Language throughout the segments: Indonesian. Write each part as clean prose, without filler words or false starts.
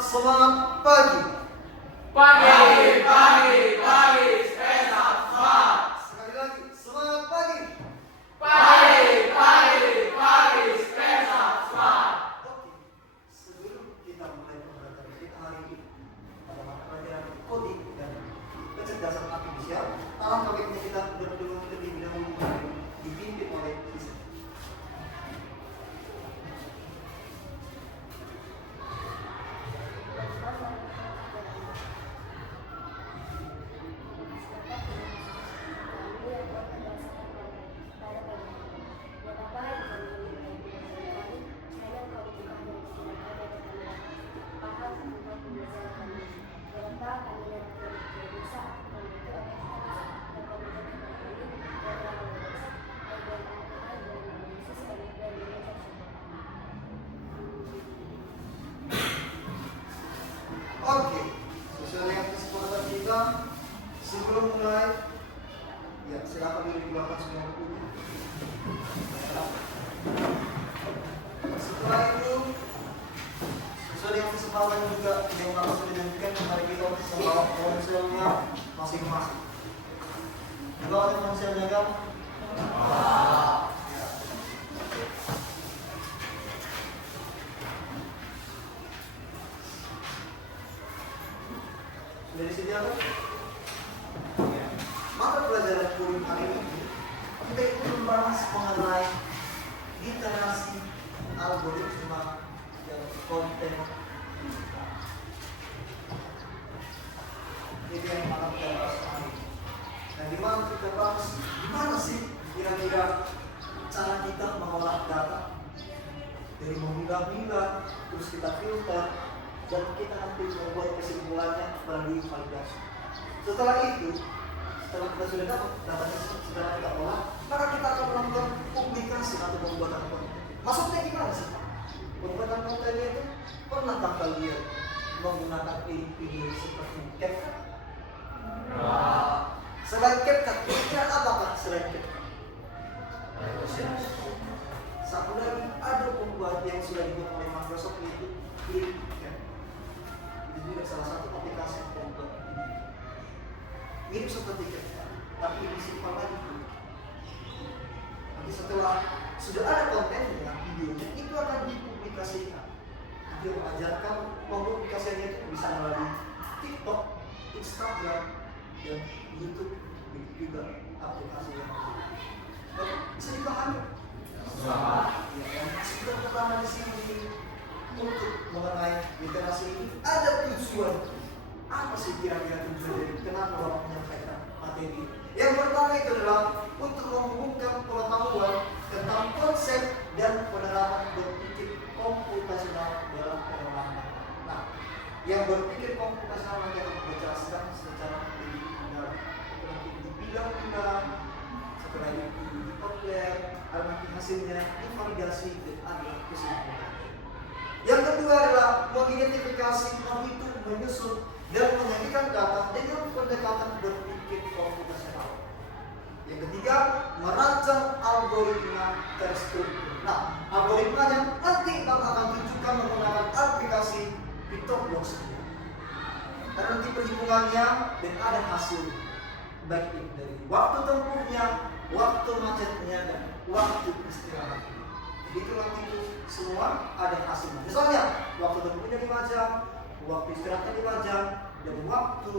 semangat pagi. Pagi, pagi, pagi, sepeda semangat. Sekali lagi, semangat pagi. Pagi, pagi, pagi, sepeda semangat. Oke, sebelum kita mulai pembelajaran kita hari ini pada mata pelajaran coding dan kecerdasan artifisial, alangkah baiknya kita berdoa terlebih dahulu dipimpin oleh Kristus. Oke, sesuai dengan kesepakatan kita, sebelum mulai, ya silakan dulu dikeluarkan semua bukunya. Setelah itu, sesuai dengan kesepakatan juga yang harus sudah dijanjikan, mari kita membawa ponselnya masing-masing. Dibawa ada ponselnya kan? Sudah disediakan? Ya. Maka pelajaran kuliah hari ini kita itu membahas mengenai literasi algoritma dan konten digital. Itu yang akan kita bahas hari ini. Dan di mana kita bahas, gimana sih kira-kira cara kita mengolah data dari memilah-milah, terus kita filter, dan kita nanti membuat kesimpulannya melalui validasi. Setelah itu, setelah kita sudah dapat datanya setelah kita olah, maka kita akan melakukan publikasi atau pembuatan konten. Maksudnya gimana sih? Pembuatan kontennya itu pernahkah kalian menggunakan video seperti CapCut? Selain CapCut, kira apakah selain CapCut? Satu lagi ada pembuat yang sudah dibuat oleh Microsoft yaitu Clipcam. Itu juga salah satu aplikasi yang membuat video. Mirip seperti CapCut, tapi disimpan lagi. Nanti setelah sudah ada kontennya, videonya itu akan dipublikasikan. Dia mengajarkan pempublikasiannya itu bisa melalui TikTok, Instagram, dan YouTube, juga aplikasi yang lain. Bisa dipahami? Ya, yang sudah pertama di sini untuk mengenai literasi ini ada tujuan. Apa sih kira-kira tujuan dari kenapa Bapak menyampaikan materi? Yang pertama itu adalah untuk menghubungkan pengetahuan tentang konsep dan penerapan berpikir komputasional dalam pengolahan. Nah, yang berpikir komputasional nanti akan menjelaskan secara lebih mendalam. Nanti dibilang-bilang, setelah itu dikomplain, nanti hasilnya divalidasi dan ada kesimpulan. Yang kedua adalah mengidentifikasi, menghitung, menyusun, dan menyajikan data dengan pendekatan berpikir komputasional. Yang ketiga, merancang algoritma terstruktur. Nah, algoritmanya nanti akan tunjukkan menggunakan aplikasi Pitchbox. Karena nanti perhitungannya dan ada hasil baik itu dari waktu tempuhnya, waktu macetnya, dan waktu istirahat. Itu nanti itu semua ada hasilnya. Misalnya waktu tempuhnya 5 jam, waktu istirahatnya 5 jam, dan waktu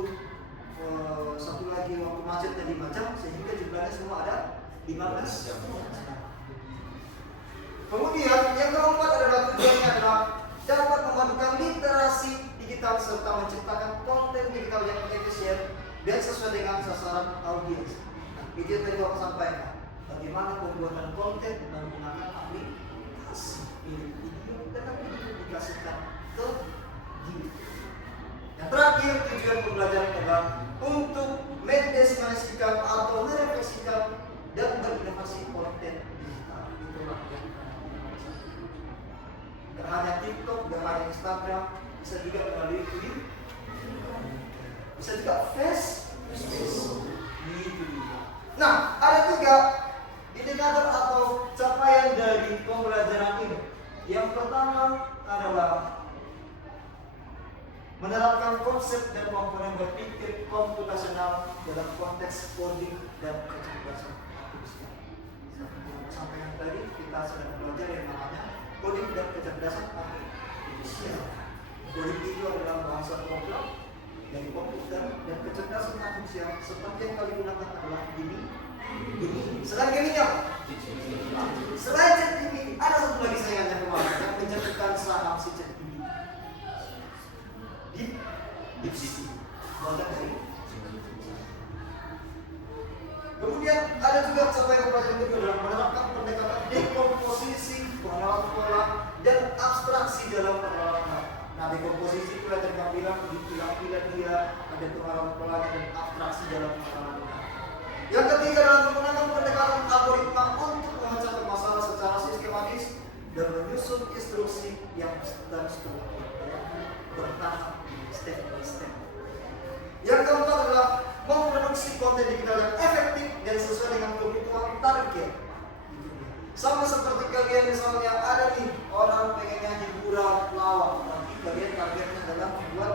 satu lagi waktu macetnya 5 jam, sehingga jumlahnya semua ada 15 jam. Kemudian yang keempat adalah tujuannya adalah dapat memadukan literasi digital serta menciptakan konten digital yang efisien dan sesuai dengan sasaran audiens. Nah, itu yang tadi Bapak sampaikan. Bagaimana pembuatan konten menggunakan aplikasi video dan nanti dipublikasikan ke YouTube. Yang terakhir, tujuan pembelajaran adalah untuk mendesimasikan atau merefleksikan dan berinovasi konten digital. Itulah yang tidak hanya TikTok, tidak hanya Instagram, bisa juga melalui YouTube, bisa juga Facebook. Nah, ada juga indikator atau capaian dari pembelajaran ini. Yang pertama adalah menerapkan konsep dan komponen berpikir komputasional dalam konteks coding dan kecerdasan artifisial. Seperti yang saya sampaikan tadi, kita sedang belajar yang namanya coding dan kecerdasan artifisial. Coding itu adalah bahasa program dari komputer, dan kecerdasan artifisial seperti yang kami gunakan adalah ini. Selain gininya, selain ChatGPT, ada satu lagi saingannya kemarin yang menjatuhkan saham si ChatGPT. DeepSeek. Banyak dari. Kemudian ada juga capaian pelajaran kedua dalam menerapkan pendekatan dekomposisi, pengenalan pola, dan abstraksi dalam pengenalan pola. Nah, dekomposisi itu ada yang bilang dipilah-pilah dia, ada pengenalan pola dan abstraksi dalam pengenalan pola. Yang ketiga adalah menggunakan pendekatan algoritma untuk memecahkan masalah secara sistematis dan menyusun instruksi yang terstruktur, bertahap, step by step. Yang keempat adalah memproduksi konten digital yang efektif dan sesuai dengan kebutuhan target. Sama seperti kalian misalnya ada nih orang pengennya hiburan lawak, tapi kalian targetnya adalah membuat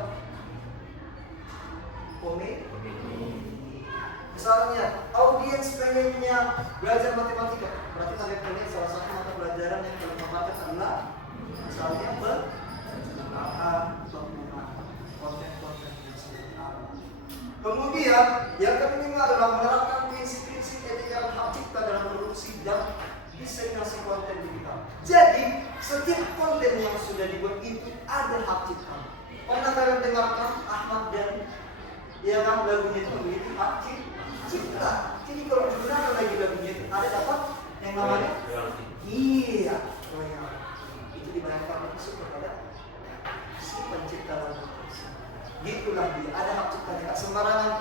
komedi. Misalnya audiens pengennya belajar matematika, berarti target kalian salah satu mata pelajaran yang kalian pakai adalah misalnya penggunaan konten-konten yang seperti apa. Kemudian yang kelima adalah menerapkan prinsip-prinsip etika dan hak cipta dalam produksi dan diseminasi konten digital. Jadi setiap konten yang sudah dibuat itu ada hak cipta. Pernah kalian dengarkan Ahmad Dhani? Ya kan, lagunya itu memiliki hak cipta. Jadi kalau digunakan lagi lagunya itu ada dapat yang namanya iya, itu dibayarkan langsung kepada si pencipta lagu. Gitulah dia, ada hak cipta, tidak sembarangan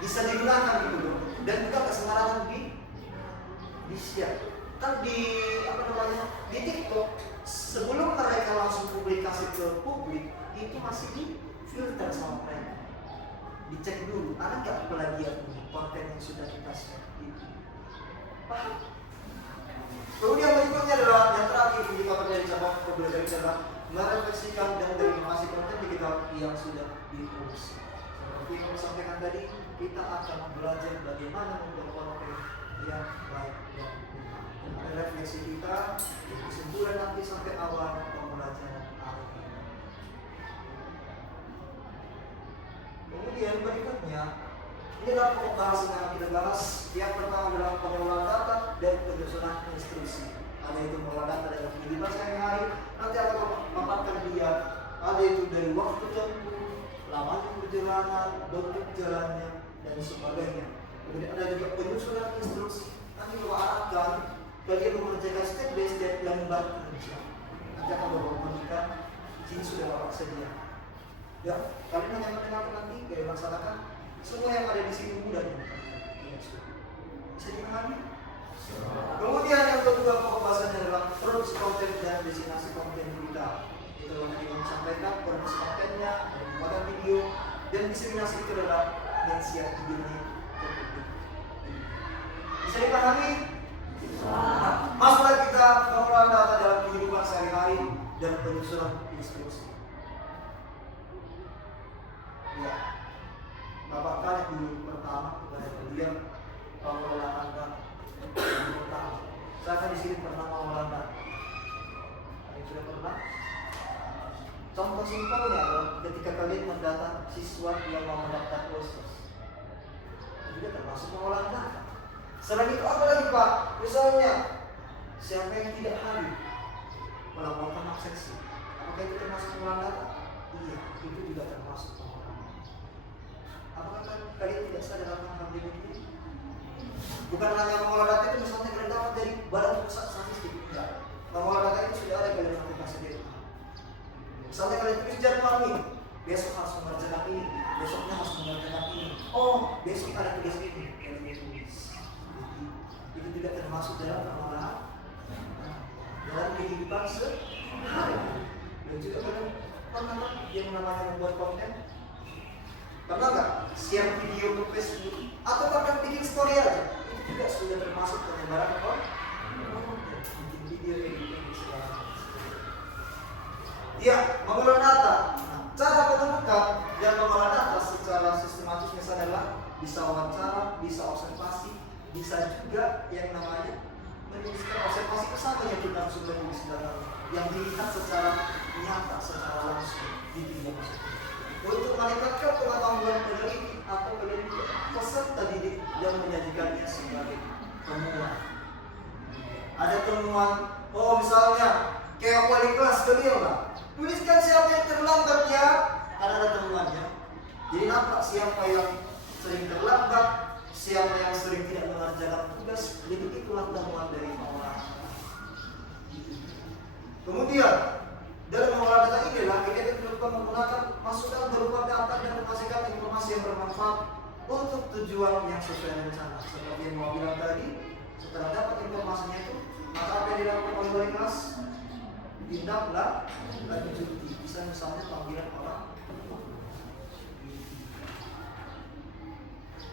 bisa digunakan gitu loh, dan juga tidak sembarangan di share. Kan di apa namanya, di TikTok sebelum mereka langsung publikasi ke publik itu masih di filter sama mereka, dicek dulu ada nggak plagiat konten yang sudah kita share itu. Paham? Kemudian berikutnya adalah yang terakhir indikator dari cabang pembelajaran adalah merefleksikan dan berinovasi konten digital yang sudah diproduksi. Seperti yang saya sampaikan tadi, kita akan belajar bagaimana membuat konten yang baik dan benar. Refleksi kita, kesimpulan nanti sampai awal pembelajaran akhir. Kemudian berikutnya, ini adalah pokok bahasan yang kita bahas. Yang pertama adalah pengelolaan data dan penyusunan instruksi. Ada itu mengelola data dalam kehidupan sehari-hari. Nanti akan memaparkan dia. Ada itu dari waktu tempuh, lamanya perjalanan, bentuk jalannya, dan sebagainya. Kemudian ada juga penyusunan instruksi. Nanti kita arahkan kalian mengerjakan step by step lembar kerja. Nanti akan berkomunikasi. Sini sudah bapak sedia. Ya, kalian hanya mendengarkan nanti, kalian laksanakan. Semua yang ada di sini mudah. Bisa dipahami? Kemudian yang kedua pokok bahasannya adalah produksi konten dan destinasi konten digital. Itu yang tadi kami sampaikan, produksi kontennya, pembuatan video, dan diseminasi itu adalah mensiar videonya ke publik. Bisa dipahami? Nah, masuklah kita mengelola data dalam kehidupan sehari-hari dan penyusunan instruksi. Ya, Bapak tanya dulu pertama kepada kalian pengelolaan data. Saya kan di sini pernah mengelola data. Kalian sudah pernah? Contoh simpelnya adalah ketika kalian mendata siswa yang mau mendaftar kursus, itu juga termasuk pengolahan data. Selain itu apa lagi Pak? Misalnya siapa yang tidak hadir melaporkan absensi, apakah itu termasuk pengolahan data? Iya, itu juga termasuk pengolahan. Apakah kalian tidak sadar akan hal ini? Bukan hanya mengolah data itu misalnya kalian dapat dari Badan Pusat Statistik, enggak. Mengolah data itu sudah ada kalian lakukan sendiri. Misalnya kalian tulis jadwal ini, besok harus mengerjakan ini, besoknya harus mengerjakan ini. Oh, besok ada tugas ini, kalian tulis. Jadi itu tidak termasuk dalam pengolahan dalam kehidupan sehari. Dan juga kalian pernah yang namanya membuat konten. Pernah nggak share video ke Facebook atau bahkan bikin story aja? Itu juga sudah termasuk penyebaran konten. Bikin video, editing, segala macam. Ya, mengelola data. Nah, cara menemukan dan mengolah data secara sistematis misalnya adalah bisa wawancara, bisa observasi, bisa juga yang namanya menuliskan. Observasi itu sama yang kita langsung menulis data yang dilihat secara nyata, secara langsung di bidang tersebut. Untuk meningkatkan pengetahuan peneliti atau peneliti peserta didik yang menyajikannya sebagai temuan. Ada temuan, oh misalnya kayak wali kelas beliau lah, tuliskan siapa yang terlambat ya, karena ada temuannya. Jadi nampak siapa yang sering terlambat, siapa yang sering tidak mengerjakan tugas, jadi itulah temuan dari orang. Kemudian dalam mengolah data inilah kita diperlukan menggunakan masukan berupa data dan menghasilkan informasi yang bermanfaat untuk tujuan yang sesuai rencana. Seperti yang mau bilang tadi, setelah dapat informasinya itu, maka apa yang dilakukan oleh wali kelas? Tindaklah lanjuti. Bisa misalnya panggilan orang.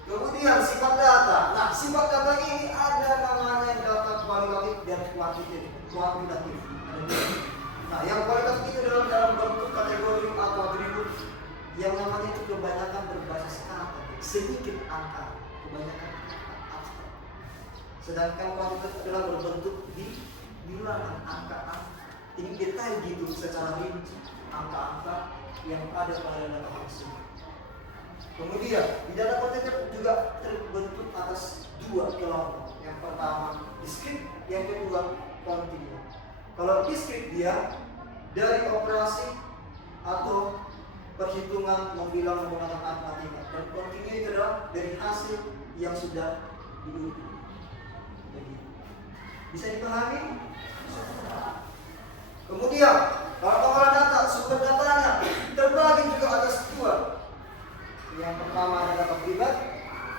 Kemudian sifat data. Nah, sifat data ini ada namanya data kualitatif dan kuantitatif. Nah, yang kualitatif itu dalam bentuk kategori atau atribut yang namanya itu kebanyakan berbasis kata, sedikit angka, kebanyakan abstrak. Sedangkan kuantitatif adalah berbentuk di bilangan angka-angka. Ini detail gitu secara rinci angka-angka yang ada pada data tersebut. Kemudian di data kuantitatif juga terbentuk atas dua kelompok. Yang pertama diskrit, yang kedua kontinu. Kalau diskrit dia dari operasi atau perhitungan membilang menggunakan matematika, dan kontinu itu adalah dari hasil yang sudah diukur. Bisa dipahami? Kemudian kalau pengolah data, sumber datanya terbagi juga atas dua. Yang pertama ada data privat,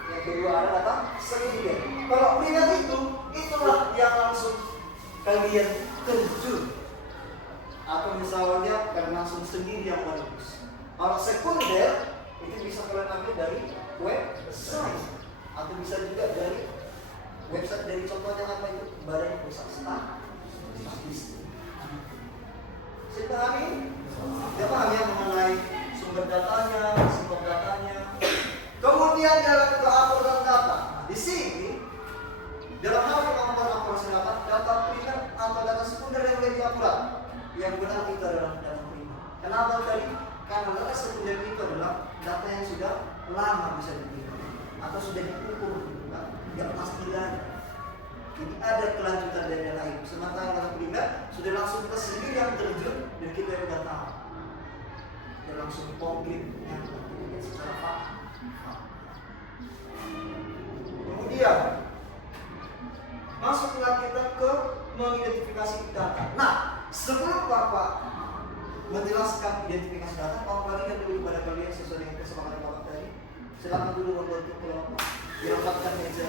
yang kedua ada data sekunder. Kalau privat itu, itulah yang langsung kalian terjun, atau misalnya kalian langsung sendiri yang menulis. Kalau sekunder itu bisa kalian ambil dari website, atau bisa juga dari website. Dari contohnya apa itu? Badan Pusat Statistik. Saya pahami? Saya pahami ya mengenai sumber datanya, sifat datanya. Kemudian dalam keakuran data. Nah, di sini dalam hal kemampuan akurasi data primer atau data sekunder yang lebih akurat, yang benar itu adalah data primer. Kenapa tadi? Karena data sekunder itu adalah data yang sudah lama bisa diterima atau sudah diukur, yang pasti lagi. Jadi ada kelanjutan dari yang lain. Sementara data primer sudah langsung kita sendiri yang terjun dan kita yang sudah tahu. Dan langsung konkret yang kita secara paham. Kemudian masuklah kita ke mengidentifikasi data. Nah, sebelum Bapak menjelaskan identifikasi data, Bapak bagikan dulu pada kalian sesuai dengan kesepakatan Bapak tadi. Silakan dulu membentuk kelompok, dirapatkan meja.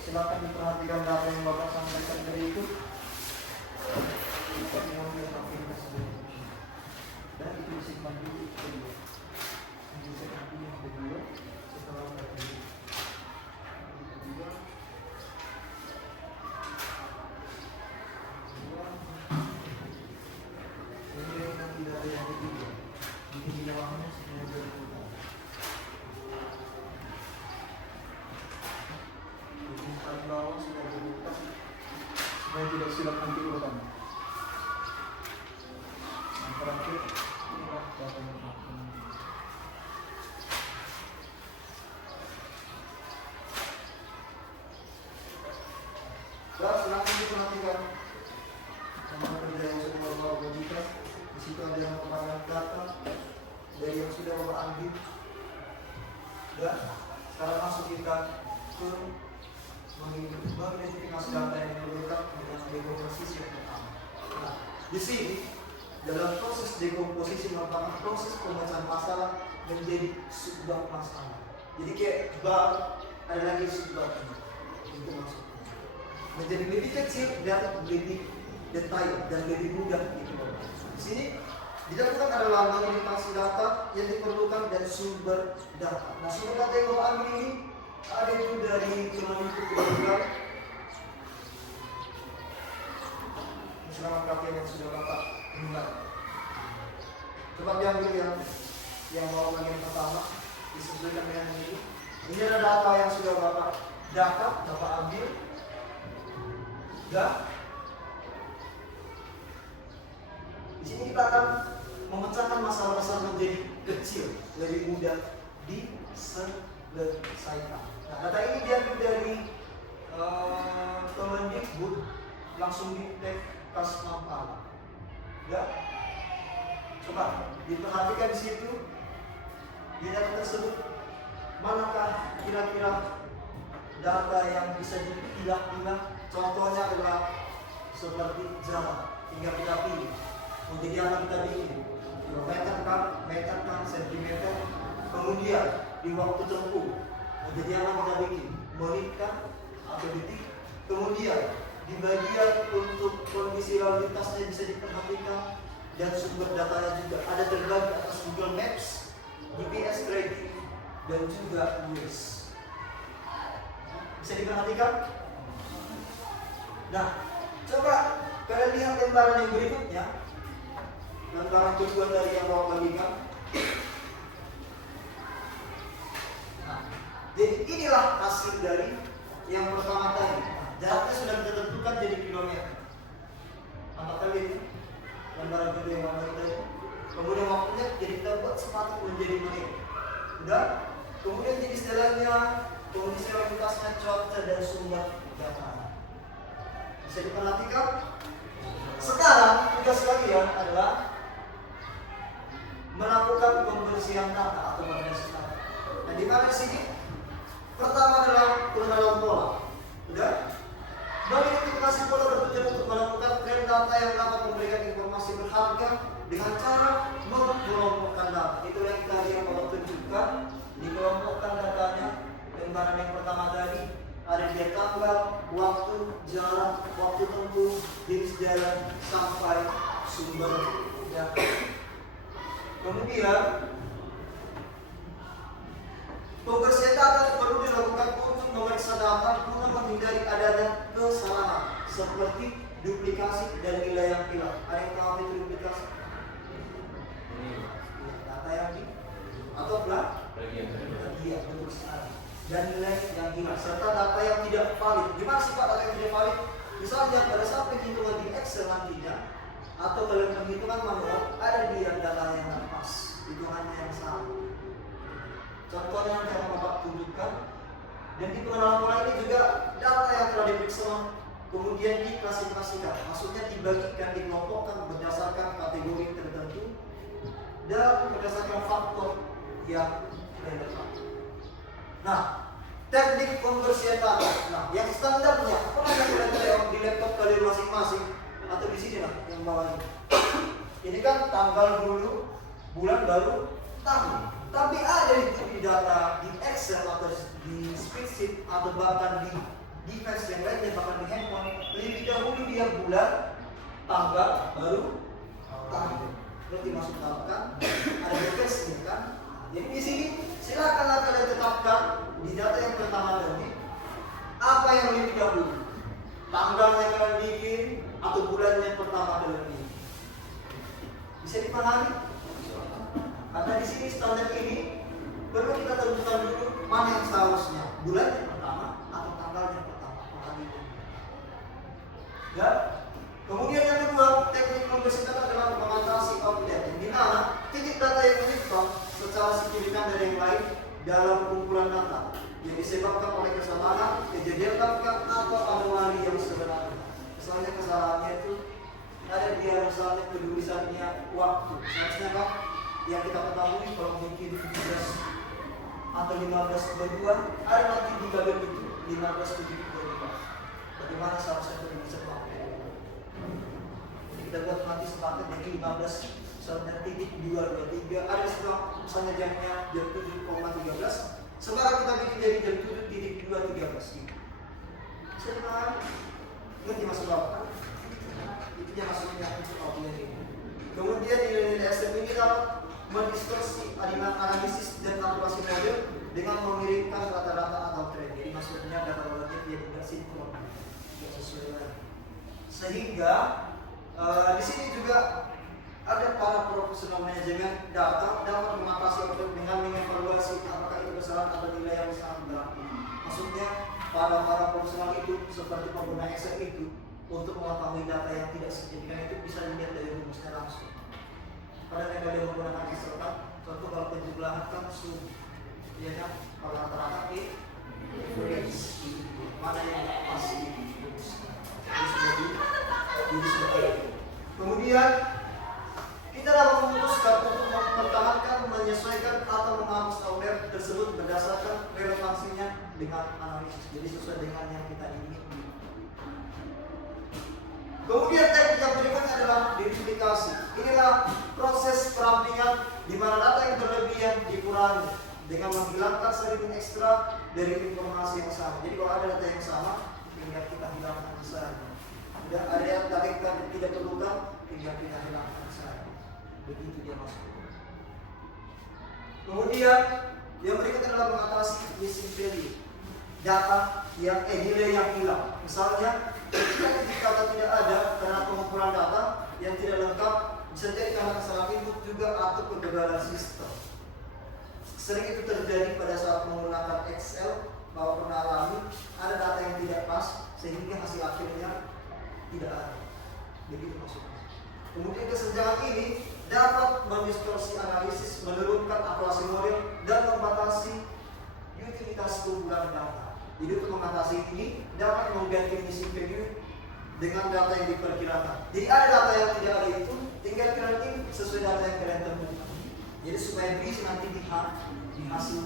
Silakan diperhatikan data yang Bapak sampaikan tadi itu. Dan itu disimpan dulu. Ini seperti yang kedua setelah tadi. Ini yang tidak ada yang ketiga. Ini di dalamnya sebenarnya berubah. Di bawah sudah berubah. Supaya tidak silap nanti urutan. Yang terakhir inilah data yang silakan diperhatikan sama kerja yang sudah Bapak bagikan. Di situ ada yang merupakan data dari yang sudah Bapak ambil. Dan sekarang masuk kita ke mengidentifikasi data yang diperlukan dengan dekomposisi yang pertama. Nah, di sini dalam proses dekomposisi merupakan proses pemecahan masalah menjadi sebuah masalah. Jadi kayak bar, ada lagi subbar. Itu maksudnya. Menjadi lebih kecil dan lebih detail dan lebih mudah gitu. Di sini dilakukan adalah manipulasi data yang diperlukan dan sumber data. Nah, sumber data yang mau ambil ini ada itu dari Kementerian Pendidikan. Selama pelatihan yang sudah Bapak mulai. Coba diambil yang mau bagian pertama disesuaikan dengan ini. Ini adalah data yang sudah Bapak dapat, Bapak ambil. Ya. Di sini kita akan memecahkan masalah-masalah menjadi kecil, lebih mudah diselesaikan. Nah, data ini diambil dari Kemendikbud, langsung di tab Kasmampala. Ya, coba diperhatikan di situ di data tersebut manakah kira-kira data yang bisa dipilah-pilah. Contohnya adalah seperti jarak, tinggal kita pilih. Jadi apa kita bikin? Kilometer kan, meter kan, sentimeter. Kemudian di waktu tempuh. Jadi apa kita bikin? Menit kan atau detik. Kemudian di bagian untuk kondisi lalu lintasnya bisa diperhatikan dan sumber datanya juga ada terbagi atas Google Maps, GPS tracking dan juga Waze. Bisa diperhatikan? Nah, coba kalian lihat lembaran yang berikutnya. Lembaran kedua dari yang mau bagikan. Nah, jadi inilah hasil dari yang pertama tadi. Jaraknya sudah kita tentukan jadi kilometer. Apa kali ini? Lembaran kedua yang mau tadi. Kemudian waktunya jadi kita buat sepatu menjadi menit. Udah? Kemudian jadi istilahnya kondisi lalu lintasnya, cuaca dan sumber data. Bisa diperhatikan? Sekarang tugas kalian adalah melakukan pembersihan data atau validasi data. Nah, di mana di sini? Pertama adalah pengenalan pola. Udah? Mengidentifikasi pola bertujuan untuk melakukan tren data yang dapat memberikan informasi berharga dengan cara mengelompokkan data. Itu yang tadi yang Bapak tunjukkan. Dikelompokkan datanya. Lembaran yang pertama tadi ada dia tanggal, waktu, jarak, waktu tempuh, jenis jalan sampai sumber data. Kemudian pembersihan data perlu dilakukan untuk memeriksa data guna menghindari adanya kesalahan seperti duplikasi dan nilai yang hilang. Ada yang tahu itu duplikasi? Data yang di atau bagian bentuk salah dan nilai yang hilang serta data yang tidak valid. Gimana sih Pak data yang tidak valid? Misalnya pada saat penghitungan di Excel nantinya atau dalam penghitungan manual ada di data yang tidak pas, hitungannya yang salah. Contohnya yang saya Bapak tunjukkan. Dan di pengenalan pola ini juga data yang telah diperiksa kemudian diklasifikasikan, maksudnya dibagikan, dikelompokkan berdasarkan kategori tertentu dan berdasarkan faktor yang relevan. Nah, teknik pembersihan data. Nah, yang standarnya apa yang di laptop kalian masing-masing atau di sini lah yang bawah ini. Ini kan tanggal dulu, bulan baru, tahun. Tapi ada itu di data di Excel atau di spreadsheet atau bahkan di device yang lainnya, bahkan di handphone. Lebih dahulu dia bulan, tanggal, baru tahun. Berarti masuk tahun kan? Ada device kan? Jadi di sini silakanlah kalian tetapkan di data yang pertama tadi apa yang lebih dahulu, tanggalnya kalian bikin atau bulannya pertama kalian bikin. Bisa dipahami? Karena di sini standar ini perlu kita tentukan dulu mana yang seharusnya, bulannya pertama atau tanggalnya pertama. Ya. Kemudian yang kedua, teknik pembersihan data adalah mengatasi outdated, di mana titik data yang menyimpang secara signifikan dari yang lain dalam kumpulan data yang disebabkan oleh kesalahan, kejadian data atau anomali yang sebenarnya. Misalnya kesalahannya itu ada dia misalnya penulisannya waktu. Seharusnya kan yang kita ketahui kalau mungkin 17 atau 15.22 ada nanti di bagian itu 15.22. Bagaimana seharusnya penulisan waktu? Jadi kita buat nanti sepakat jadi 15 misalnya titik 223 ada setelah misalnya jamnya jam 7,13 Sekarang kita bikin jadi jam 7.213 gitu. Senang. Ngerti maksud apa? Itu dia maksudnya untuk objek ini. Kemudian nilai-nilai SM ini dapat mendistorsi analisis dan kalkulasi model dengan mengirimkan rata-rata atau tren. Jadi maksudnya data relatif yang tidak sinkron, tidak sesuai lagi. Sehingga di sini juga ada para profesional manajemen data dapat mengatasi objek dengan mengevaluasi apakah itu kesalahan atau nilai yang sangat berarti. Maksudnya para profesional itu seperti pengguna Excel itu untuk mengetahui data yang tidak signifikan itu bisa dilihat dari rumusnya langsung. Pada yang menggunakan Excel kan, contoh kalau penjumlahan kan suhu, ya kan, kalau rata-rata average, mana yang pasti dirumuskan. Kemudian kita dapat memutuskan untuk mempertahankan, menyesuaikan atau menghapus order tersebut berdasarkan relevansinya dengan analisis. Jadi sesuai dengan yang kita ingin. Kemudian teknik yang berikutnya adalah verifikasi. Inilah proses perampingan di mana data yang berlebihan dikurangi dengan menghilangkan salinan ekstra dari informasi yang sama. Jadi kalau ada data yang sama, tinggal kita hilangkan saja. Tidak ada yang tadi kita tidak perlukan, tinggal kita hilangkan saja. Begitu dia maksudnya. Kemudian yang berikutnya adalah mengatasi missing value. Data yang nilai yang hilang. Misalnya ketika data tidak ada karena pengumpulan data yang tidak lengkap, bisa jadi karena kesalahan input juga atau kegagalan sistem. Sering itu terjadi pada saat menggunakan Excel, bahwa pernah alami ada data yang tidak pas sehingga hasil akhirnya tidak ada. Begitu maksudnya. Kemudian kesenjangan ini dapat mendistorsi analisis, menurunkan akurasi model dan membatasi utilitas keunggulan data. Jadi untuk mengatasi ini dapat mengganti missing value dengan data yang diperkirakan. Jadi ada data yang tidak ada itu, tinggal kirain sesuai data yang kalian temukan. Jadi supaya bisa nanti di hasil.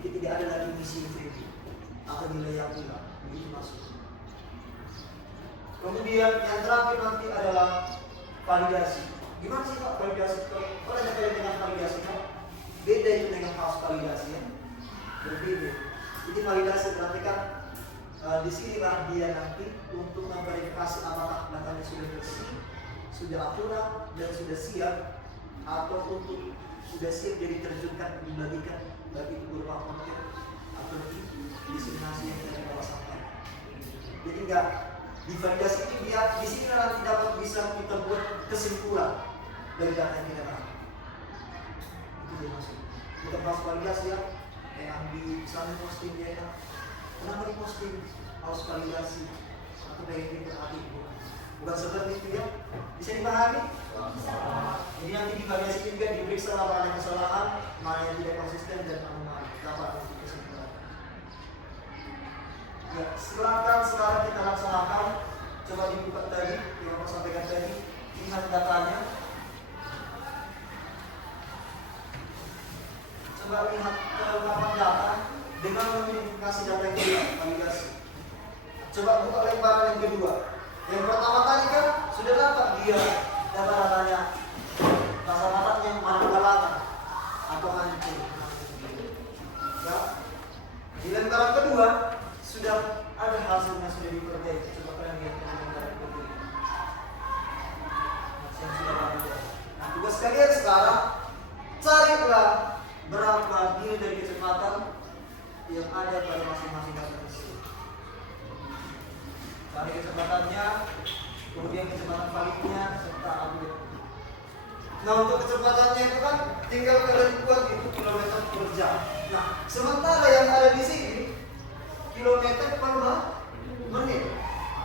Jadi tidak ada lagi missing value atau nilai yang hilang. Begitu maksudnya. Kemudian yang terakhir nanti adalah validasi. Gimana sih Pak validasi? Kalau ada kalian dengan validasi kan? Beda itu dengan house validasi ya. Berbeda. Jadi validasi berarti kan disinilah dia nanti untuk memverifikasi apakah datanya sudah bersih, sudah akurat dan sudah siap, atau untuk sudah siap jadi terjunkan dibagikan bagi beberapa konten atau diseminasi yang kita bawa sampai. Jadi enggak divalidasi ini dia di sini nanti dapat bisa kita buat kesimpulan dari data yang kita dapat. Itu dia maksudnya. Kita bahas validasi ya. Yang di sana posting dia ya, kenapa di posting harus validasi atau kayak gitu bukan seperti itu ya, bisa dipahami? Jadi nanti di validasi juga diperiksa mana yang kesalahan, mana yang tidak konsisten dan anomali dapat untuk kesimpulan. Ya, sekarang kita laksanakan. Coba dibuka tadi yang aku sampaikan tadi, lihat datanya. Coba lihat kelengkapan data dengan memverifikasi data yang kedua, validasi. Coba buka lembaran yang kedua. Yang pertama tadi kan sudah dapat dia data-datanya, data-datanya mana galangan atau hancur. Ya. Di lembaran kedua sudah ada hasilnya sudah diperbaiki. Coba kalian lihat di lembaran kedua. Yang sudah validasi. Nah, tugas kalian sekarang carilah berapa nilai dari kecepatan yang ada pada masing-masing data tersebut. Cari kecepatannya, kemudian kecepatan validnya, serta update. Nah untuk kecepatannya itu kan tinggal kalian buat itu kilometer per jam. Nah sementara yang ada di sini kilometer per menit.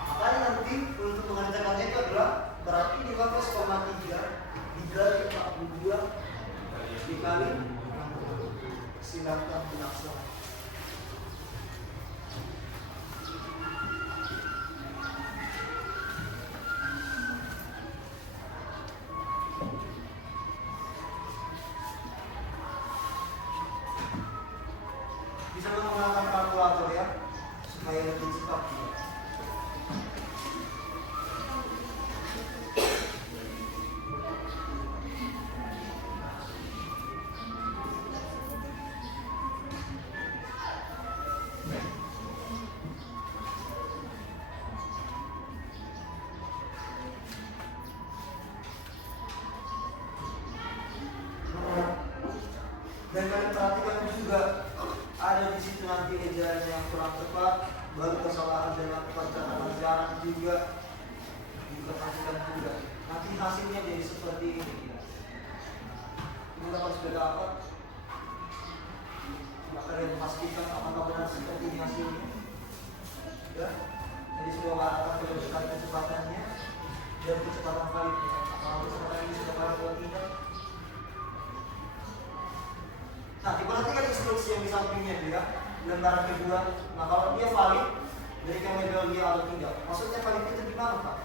Makanya nanti untuk mengerjakannya itu adalah berarti 15,3 dikali 42 dikali silakan dilaksanakan. Bisa menggunakan kalkulator ya supaya lebih cepat. juga diperhatikan juga. Nanti hasilnya jadi seperti ini. Kita harus beda apa? Maka kalian pastikan apakah benar seperti ini hasilnya. Ya, jadi sudah warna sekali kecepatannya dan kecepatan validnya. Apakah kecepatan ini sudah valid atau tidak? Nah, diperhatikan instruksi yang di sampingnya dia, lembaran kedua. Nah, kalau dia valid, berikan label dia atau tidak. Maksudnya valid itu gimana, Pak?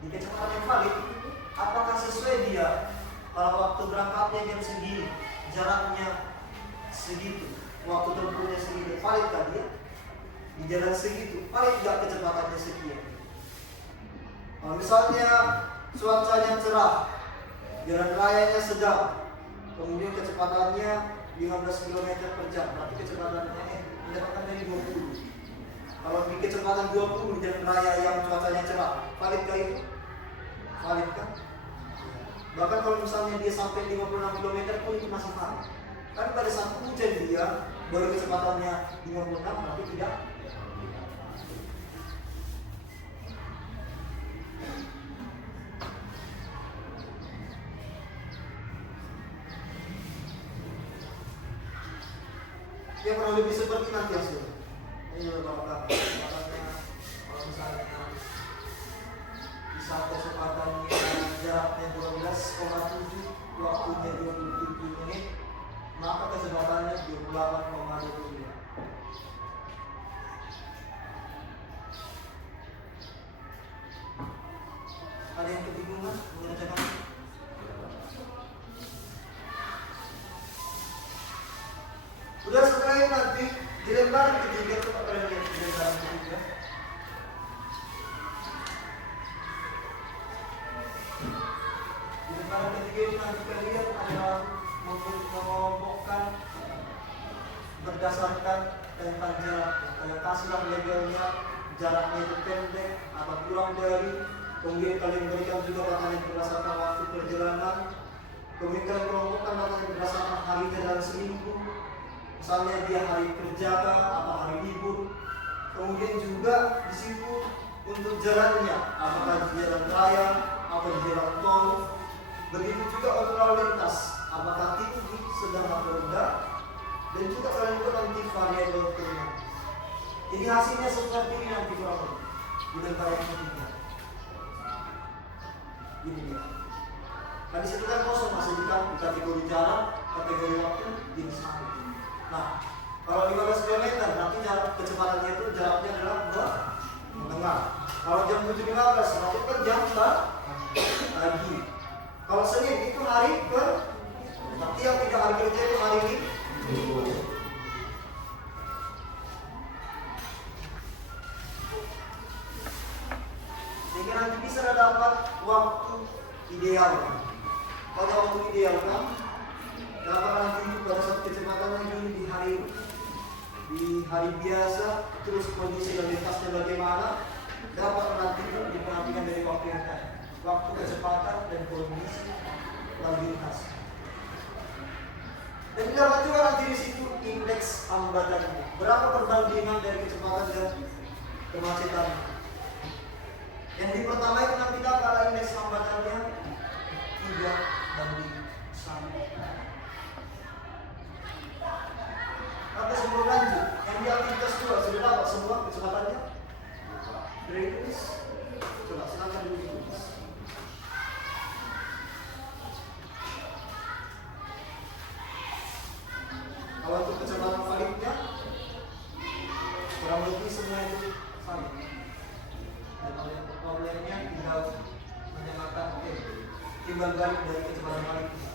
Di kecepatan yang valid, apakah sesuai dia kalau waktu berangkatnya jam segini, jaraknya segitu, waktu tempuhnya segitu, valid kan dia? Di jalan segitu, valid nggak kecepatannya sekian? Kalau misalnya cuacanya cerah, jalan rayanya sedang, kemudian kecepatannya 15 km per jam, berarti kecepatannya mendapatkan dari 20. Kalau di kecepatan 20 jalan raya yang cuacanya cerah, validkah itu? Valid kan? Bahkan kalau misalnya dia sampai 56 km pun itu masih valid. Kan pada saat hujan dia baru kecepatannya 56, berarti tidak. Ya kurang lebih seperti nanti hasilnya. Ini makanya kalau misalnya bisa kecepatannya jaraknya 12,7, waktunya 27 menit, maka kecepatannya 28,25. Ada yang kebingungan mengerjakan? Udah setelah ini nanti di lembaran ketiga itu kalian lihat di lembaran ketiga. Di lembaran ketiga itu nanti kalian ada mengelompokkan berdasarkan tentang jarak. Kalian kasihlah labelnya, jaraknya itu pendek atau kurang dari. Kemudian kalian berikan juga datanya berdasarkan waktu perjalanan. Kemudian kalian kelompokkan datanya berdasarkan harinya dalam seminggu. Misalnya dia hari kerja atau hari libur. Kemudian juga di situ untuk jalannya, apakah di jalan raya atau di jalan tol. Begitu juga untuk lalu lintas, apakah tinggi, sedang atau rendah. Dan juga kalian buat nanti variabel turun. Jadi hasilnya seperti ini nanti kurang lebih di lembar yang ketiga. Ini dia. Nah di situ kan kosong masih di kategori jarak, kategori waktu, jenis hari. Nah, kalau 15 km nanti jarak kecepatannya itu jaraknya adalah menengah. Kalau jam 7.15 nanti kan jam pagi. Kalau Senin itu hari ke, nanti yang tidak hari kerja itu hari ini. Sehingga nanti bisa dapat waktu ideal. Kalau waktu ideal kan? Dapat nanti pada saat kecepatan lagi di hari biasa, terus kondisi lalu lintasnya bagaimana, dapat nanti diperhatikan dari waktu yang tadi, waktu kecepatan dan kondisi lalu lintas. Dan dapat juga nanti di situ indeks hambatannya, berapa perbandingan dari kecepatan dan kemacetan. Yang di pertama itu nanti dapat indeks hambatannya 3:1. Tapi sebelum lanjut, yang di aktivitas 2 sudah dapat semua kecepatannya? Dari tulis. Coba silakan dulu ditulis. Kalau untuk kecepatan validnya, kurang lebih semua itu sama. Dan untuk problemnya tinggal menyamakan timbal balik dari kecepatan validnya.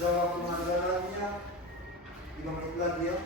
Jawab penganggarannya 5 menit lagi ya.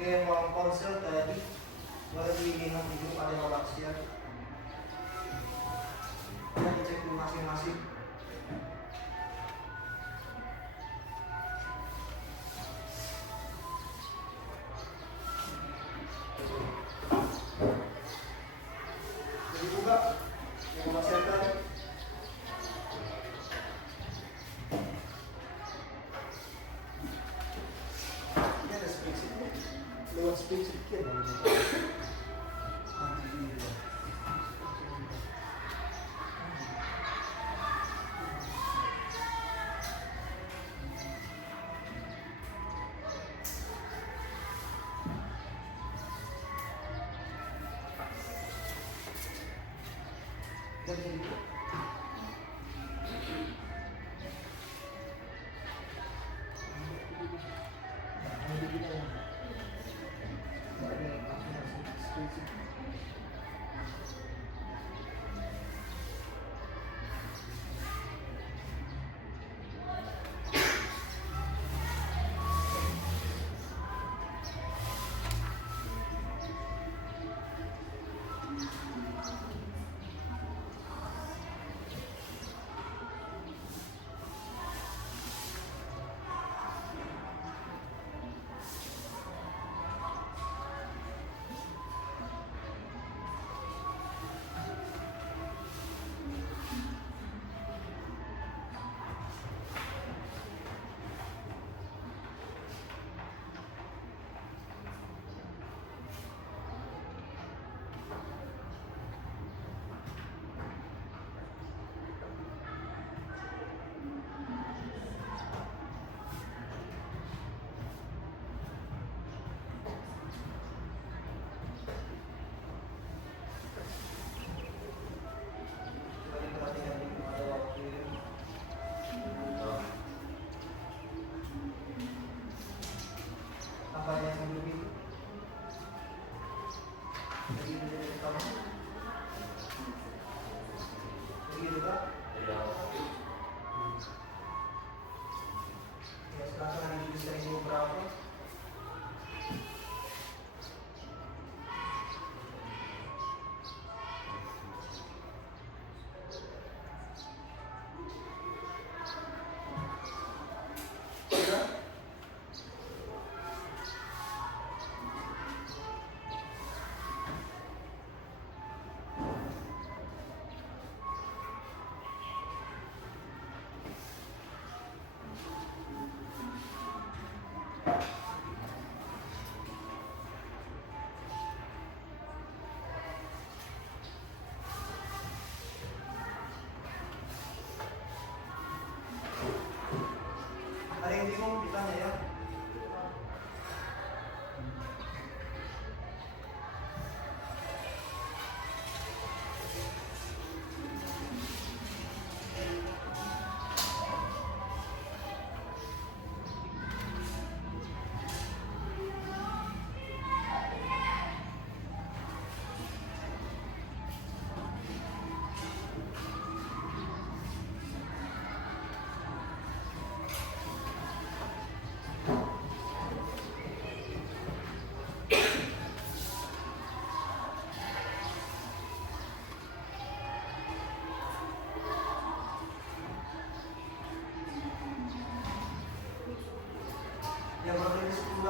Oke, mau ponsel tadi boleh diminum di grup ada yang maksiat. Kita dicek dulu masing-masing. Jadi buka yang maksiat tadi. Ini ada spesies. Lewat speed sedikit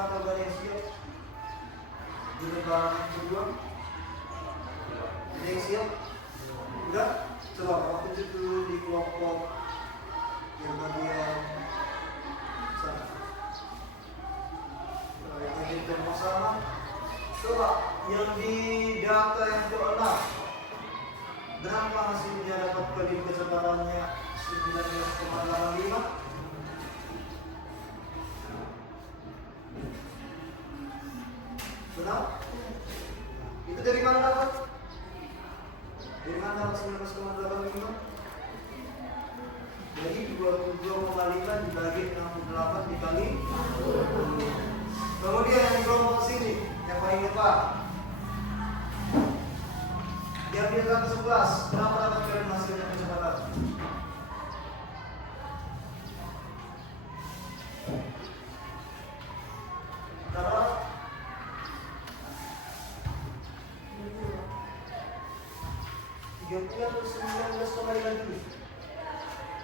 kabar yang siap? Di lebaran yang kedua? Ada yang siap? Udah? Coba waktu itu dulu di kelompok yang bagian sana. Yang di kelompok sana. Coba yang di data yang ke-6. Berapa hasilnya dapat kali kecepatannya 19,85? Benar? Itu dari mana dapat? Dari mana dapat 19,85? Jadi 22,5 dibagi 68 dikali. Kemudian yang di kelompok sini, yang paling depan. Yang di data 11, berapa dapat kalian hasilnya kecepatan? Berapa? 30 atau 19,5?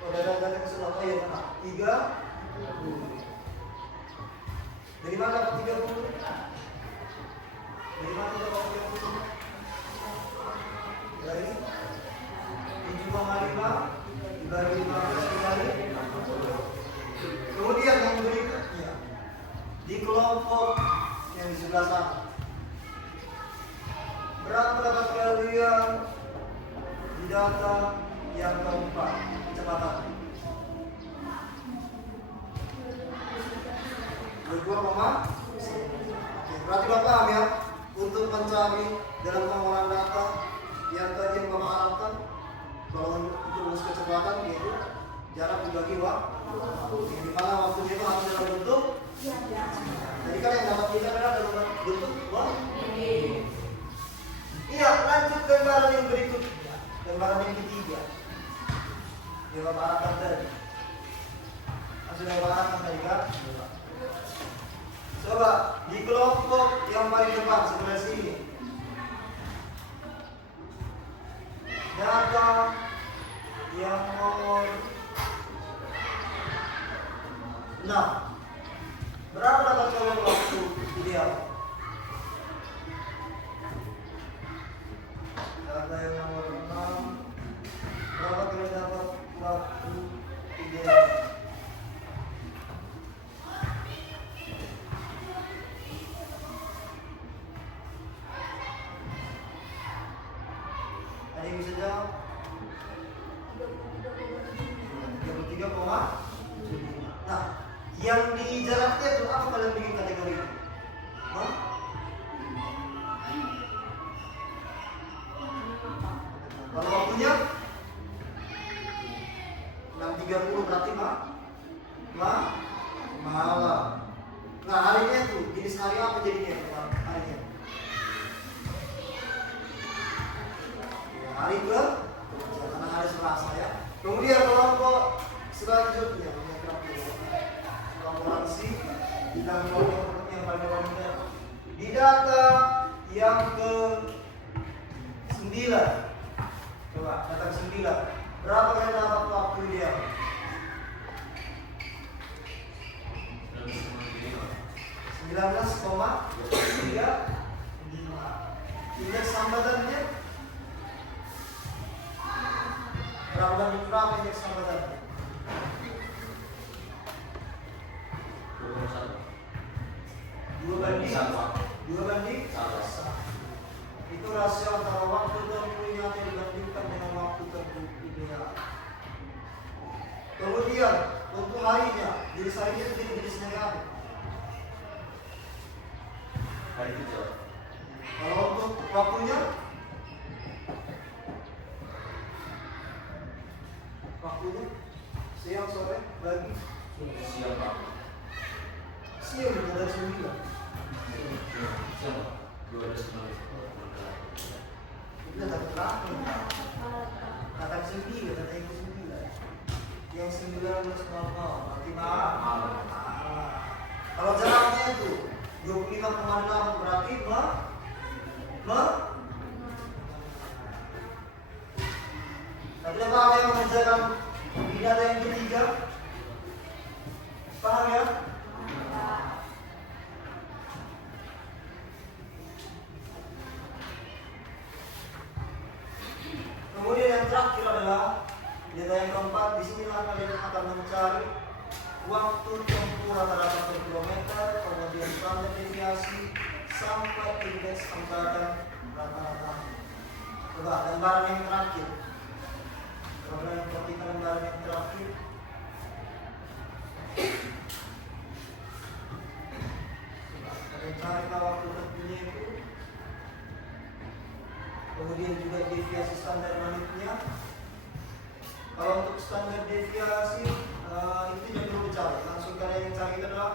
Oh, data keseluruhan ya, benar. 30. Dari mana dapat 30? Dari mana dapat 30? Dari 7,5 dibagi 15 dikali. Kemudian yang berikutnya di kelompok yang di sebelah sana, berapa dapat kalian di data yang keempat kecepatan? 22, berarti Bapak paham ya, untuk mencari dalam pengolahan data yang tadi yang Bapak harapkan kalau untuk lulus kecepatan yaitu jarak dibagi waktu, yang dimana waktunya itu harus dalam bentuk. Jadi kan yang dapat kita adalah dalam bentuk waktu. Iya, lanjut ke gambaran yang berikutnya, gambaran yang ketiga yang Bapak harapkan tadi. Maksudnya Bapak harapkan tadi kan? Coba di kelompok yang paling depan sebelah sini, data yang nomor 6, berapa dapat kalian waktu ideal? Data yang nomor 6, berapa kalian dapat waktu ideal? Ada yang bisa jawab? 33,75. Nah, yang di jaraknya itu apa kalian bikin kategori? Hah? Kalau waktunya 6.30 berarti malam. Nah, harinya itu jenis hari apa jadinya? Harinya hari ke karena hari Selasa ya. Kemudian kelompok selanjutnya kalkulasi dan kelompok yang paling dominan di data yang ke 9. Coba data ke 9, berapa kalian dapat waktu dia? 19,35. Indeks hambatannya berapa indeks hambatannya? 2 banding 1. Itu rasio antara waktu tempuh nyata dibandingkan dengan waktu tempuh ideal. Kemudian untuk harinya, jenis harinya itu jenis negatif. Hari itu. Kalau untuk waktunya, siang, sore, pagi. Siang Pak. Siang ada 9. Siang Pak. 12 Itu data terakhir. Data 9, data yang ke-9. Yang 19,0 berarti malam. Kalau jaraknya itu 25,6 berarti tapi apa yang mengerjakan di data yang ketiga? Paham ya? yang terakhir adalah data yang keempat. Di sinilah kalian akan mencari waktu tempuh rata-rata per kilometer, kemudian standar deviasi sampai indeks hambatan rata-rata. Coba lembaran yang terakhir. Coba kalian perhatikan lembaran yang terakhir. Cari waktu tempuhnya itu, kemudian juga deviasi standar menitnya. Kalau untuk standar deviasi itu tidak perlu dicari, langsung kalian yang cari itu adalah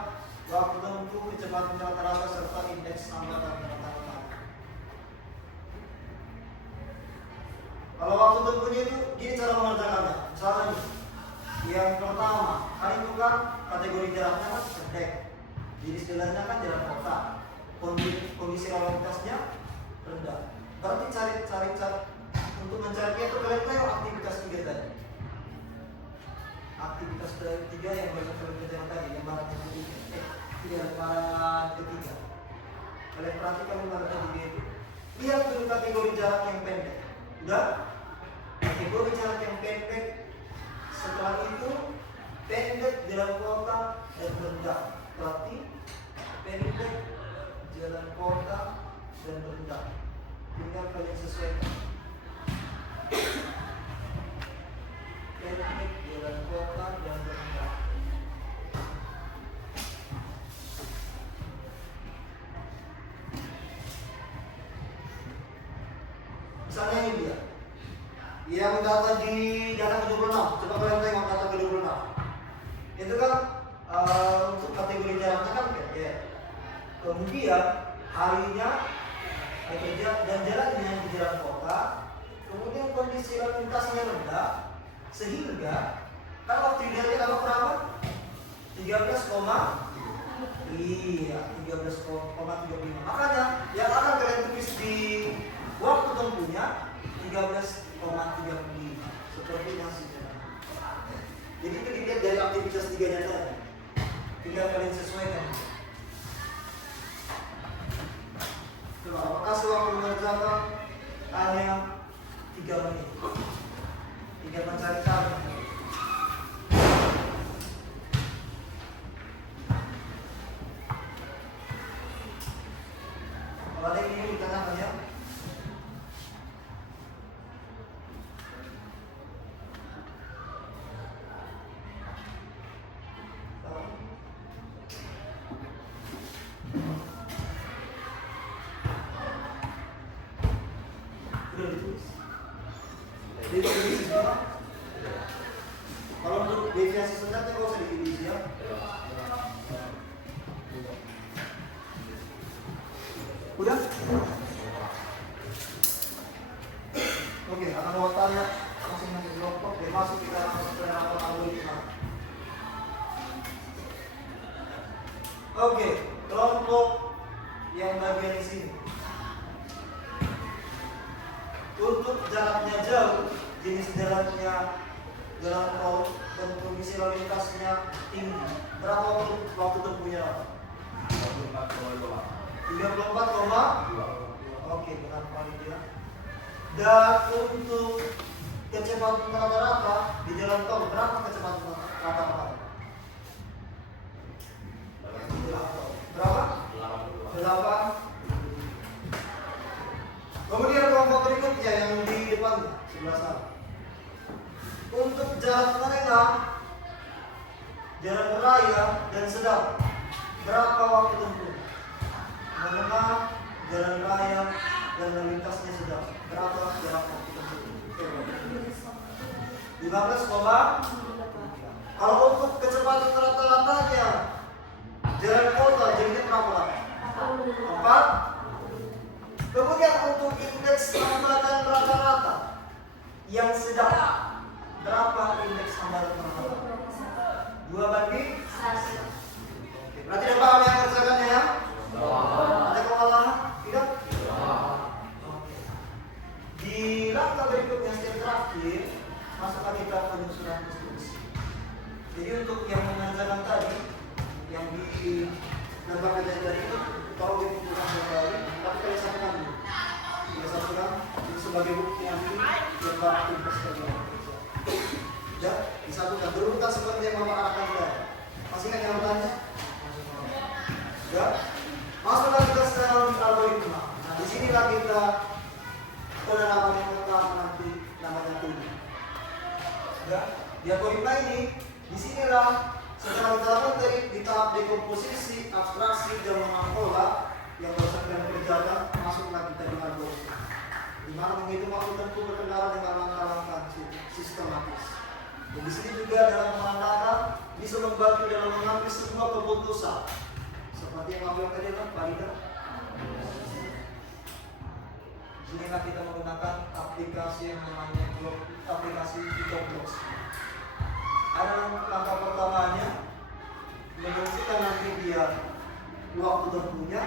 waktu tempuh, kecepatan rata-rata serta indeks hambatan rata-rata. Kalau waktu tempuhnya itu gini cara mengerjakannya. Misalnya yang pertama, kan itu kan kategori jaraknya kan pendek. Jadi istilahnya kan jalan kota, kondisi lalu lintasnya rendah. Berarti cari untuk mencarinya itu kalian tahu aktivitas 3 tadi. Aktivitas 3 yang banyak kalian kerjakan tadi, yang barat yang ketiga, lembaran ketiga. Kalian perhatikan lembaran ketiga itu. Lihat dulu kategori jarak yang pendek. Udah? Kategori jarak yang pendek. Setelah itu pendek jalan kota dan rendah. Berarti pendek jalan kota dan rendah. Tinggal kalian sesuaikan. Pendek jalan kota dan rendah. Misalnya ini dia. Yang data di data ke-26. Coba kalian tengok data ke-26. Itu kan untuk kategori jaraknya kan pendek. Kemudian harinya kerja dan jalannya di jalan kota. Kemudian kondisi lalu lintasnya rendah, sehingga kan waktu idealnya kalau berapa? 13,35. Makanya yang akan kalian tulis di waktu tempuhnya 13,35 seperti yang sederhana. Jadi itu dilihat dari aktivitas 3-nya tadi. Tinggal kalian sesuaikan. Coba apakah sewaktu mengerjakan hanya 3 menit? Tinggal mencari cara. Kalau ada yang ingin ditanyakan ya. Kalau untuk deviasi sebenarnya nggak usah ditulis ya. Udah? Oke, akan mau tanya masing-masing kelompok. Masuk kita langsung ke dalam algoritma. Oke, kelompok yang bagian di sini. Untuk jaraknya jauh, jenis jalannya jalan tol dan kondisi lalu lintasnya tinggi. Berapa waktu tempuhnya? 34,2. Oke, benar paling dia. Dan untuk kecepatan rata-rata di jalan tol berapa kecepatan rata-rata? Berapa? 8. Kemudian kelompok berikutnya yang di depannya sebelah sana. Untuk jarak menengah, jalan raya dan sedang, berapa waktu tempuh? Menengah, jalan raya dan lalu lintasnya sedang, berapa jarak waktu tempuh? 15, kalau untuk kecepatan rata-ratanya jalan kota jadinya berapa? 4. Kemudian untuk indeks hambatan rata-rata yang sedang, berapa indeks hambatan rata-rata? 2/1. Oke, berarti ada paham yang kerjakannya ya? Ada kewalahan? Tidak? Oke. Di langkah berikutnya step terakhir, masukkan kita penyusunan konstruksi. Jadi untuk yang mengerjakan tadi, yang di lembaga dari itu, tolong dibutuhkan kembali, tapi kalian satukan dulu. Kalian satukan sebagai bukti nanti yang beraktivitas kerja. Ya, disatukan berurutan seperti yang Bapak arahkan tadi. Masih kan yang bertanya? Ya, masuklah kita sekarang di algoritma. Nah, di sinilah kita penerapan yang pertama nanti namanya tujuh. Ya, di algoritma ini di sinilah setelah kita lakukan tadi di tahap dekomposisi, abstraksi, dan mengolah yang barusan kita kerjakan, masuklah kita di algoritma. Di mana menghitung waktu tempuh berkendara dengan langkah-langkah sistematis. Dan di sini juga dalam menandakan bisa membantu dalam mengambil sebuah keputusan. Seperti yang Bapak tadi kan, Pak Ida. Di sini kita menggunakan aplikasi yang namanya aplikasi Blocks. Ada langkah pertamanya menentukan nanti dia waktu tempuhnya,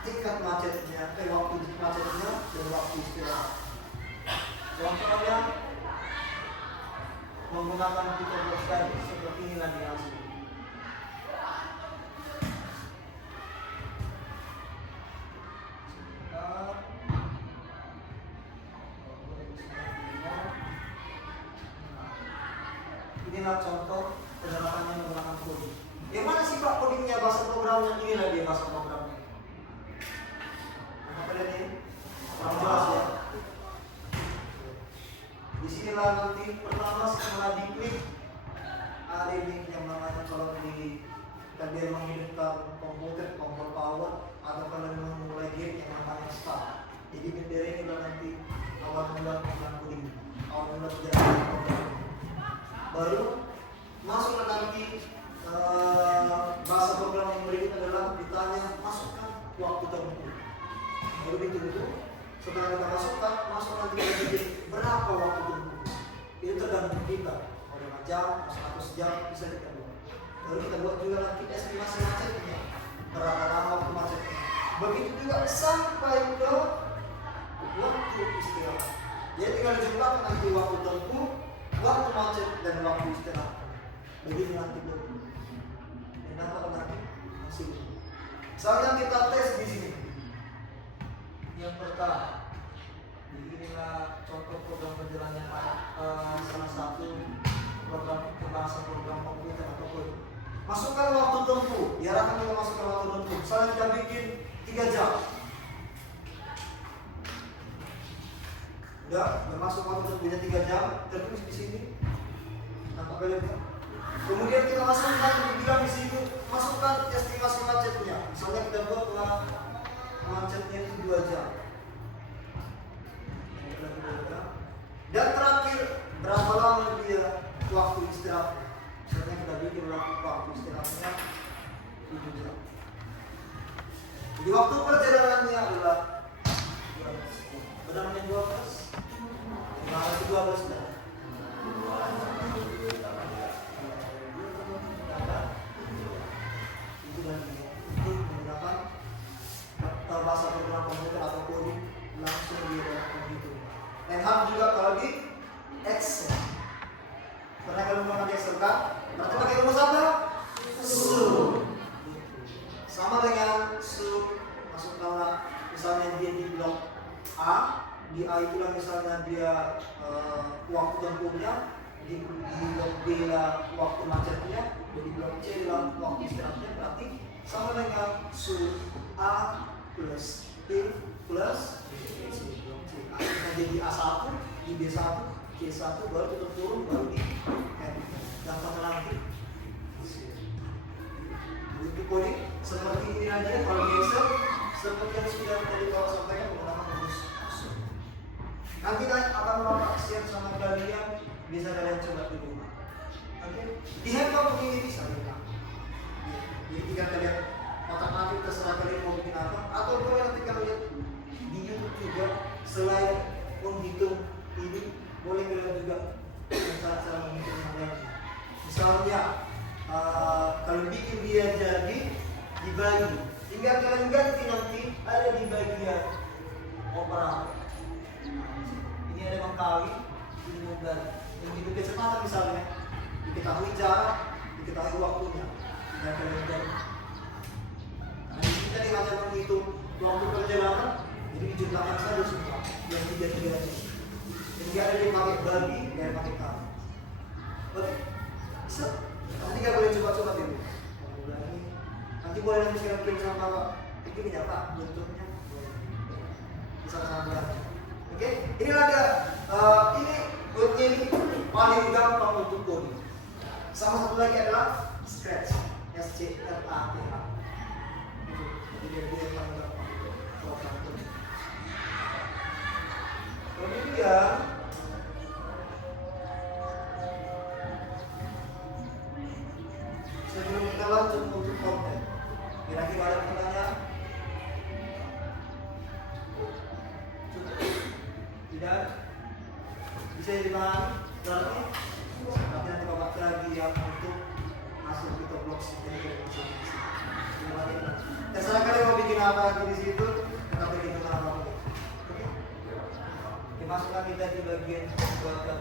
tingkat macetnya, waktu macetnya dan waktu istirahat. Contohnya menggunakan Blocks tadi seperti inilah di hasil. Inilah contoh penerapannya menggunakan coding. Yang mana sih Pak codingnya, bahasa programnya? Inilah dia bahasa programnya. Apa lihat ini? Kurang jelas ya. Di sinilah nanti pertama setelah diklik ada link yang namanya kalau di dia menghidupkan komputer, tombol power, atau kalau memulai game yang namanya start. Jadi bendera ini nanti awal mula menggunakan coding, awal mula berjalan program. Baru masuklah nanti bahasa program yang berikut adalah ditanya masukkan waktu tempuh. Baru ditunggu. Setelah kita masuk nanti jadi berapa waktu tempuh. Itu tergantung kita. Mau 5 jam, 100 jam bisa kita buat. Baru kita buat juga nanti estimasi macetnya. Berapa lama waktu macetnya. Begitu juga sampai ke waktu istirahat. Jadi tinggal jumlahkan nanti waktu tempuh, waktu macet dan waktu istirahat. Begitu nanti dulu. Dan apa nanti hasil. Misalnya kita tes di sini. Yang pertama, inilah contoh program perjalanan salah satu program bahasa program komputer atau coding. Masukkan waktu tempuh. Diarahkan kita masukkan waktu tempuh. Misalnya kita bikin 3 jam. Udah masuk waktu tempuhnya 3 jam, tertulis di sini. Nampak kalian kan? Kemudian kita masukkan, dibilang di sini masukkan estimasi macetnya. Misalnya kita buatlah macetnya itu 2 jam. Dan terakhir berapa lama dia waktu istirahat? Misalnya kita bikin waktu istirahatnya 7 jam. Jadi waktu perjalanannya adalah 12. Benarnya 12? Nah, 12 dah. Itu dan itu menggunakan bahasa program komputer atau coding langsung di dalam komputer. Dan hal juga kalau di Excel. Pernah kalau menggunakan Excel kan? Berarti pakai rumus apa? Sum. Sama dengan sum. Masukkanlah misalnya dia di blok A, di A itulah misalnya dia waktu tempuhnya, di blok B lah waktu macetnya, di blok C lah waktu istirahatnya. Berarti sama dengan sum A plus B plus C. A jadi A1, di B1, C1, baru kita turun, baru di N. Gampang nanti. Itu coding seperti ini aja. Kalau di Excel seperti yang sudah tadi kalau sampaikan menggunakan rumus sum. Nanti akan Bapak share sama kalian, bisa kalian coba di rumah. Oke? Di handphone ini bisa juga. Jadi jika kalian otak-atik terserah kalian mau bikin apa, atau boleh nanti kalian di YouTube juga selain menghitung ini, boleh kalian juga cara-cara menghitung yang lain. Misalnya kalau bikin dia jadi dibagi, tinggal kalian ganti nanti ada di bagian operator. Ini ada mengkali, ini membagi. Yang itu kecepatan misalnya, diketahui jarak, diketahui waktunya, tinggal kalian ganti. Nah ini tadi hanya menghitung waktu perjalanan, jadi dijumlahkan saja semua yang 3 itu. lagi biar pakai kamu. Oke, bisa. Nanti nggak boleh coba-coba dulu. Nanti boleh nanti saya kirim sama bapak. Ini ya pak bentuknya. Bisa sama. Oke, inilah dia. Ini bentuknya ini paling gampang untuk coding. Sama satu lagi adalah Scratch, SCRATH. Jadi dia yang paling gampang untuk coding. Kemudian sebelum kita lanjut untuk konten, kira-kira ada pertanyaan? Cukup? Tidak? Bisa dipahami? Berarti nanti bapak lagi yang untuk masuk ke blog jadi kita masuk di sini. Terserah kalian mau bikin apa di situ, kita bikin apa pun. Oke, masuklah kita di bagian buatan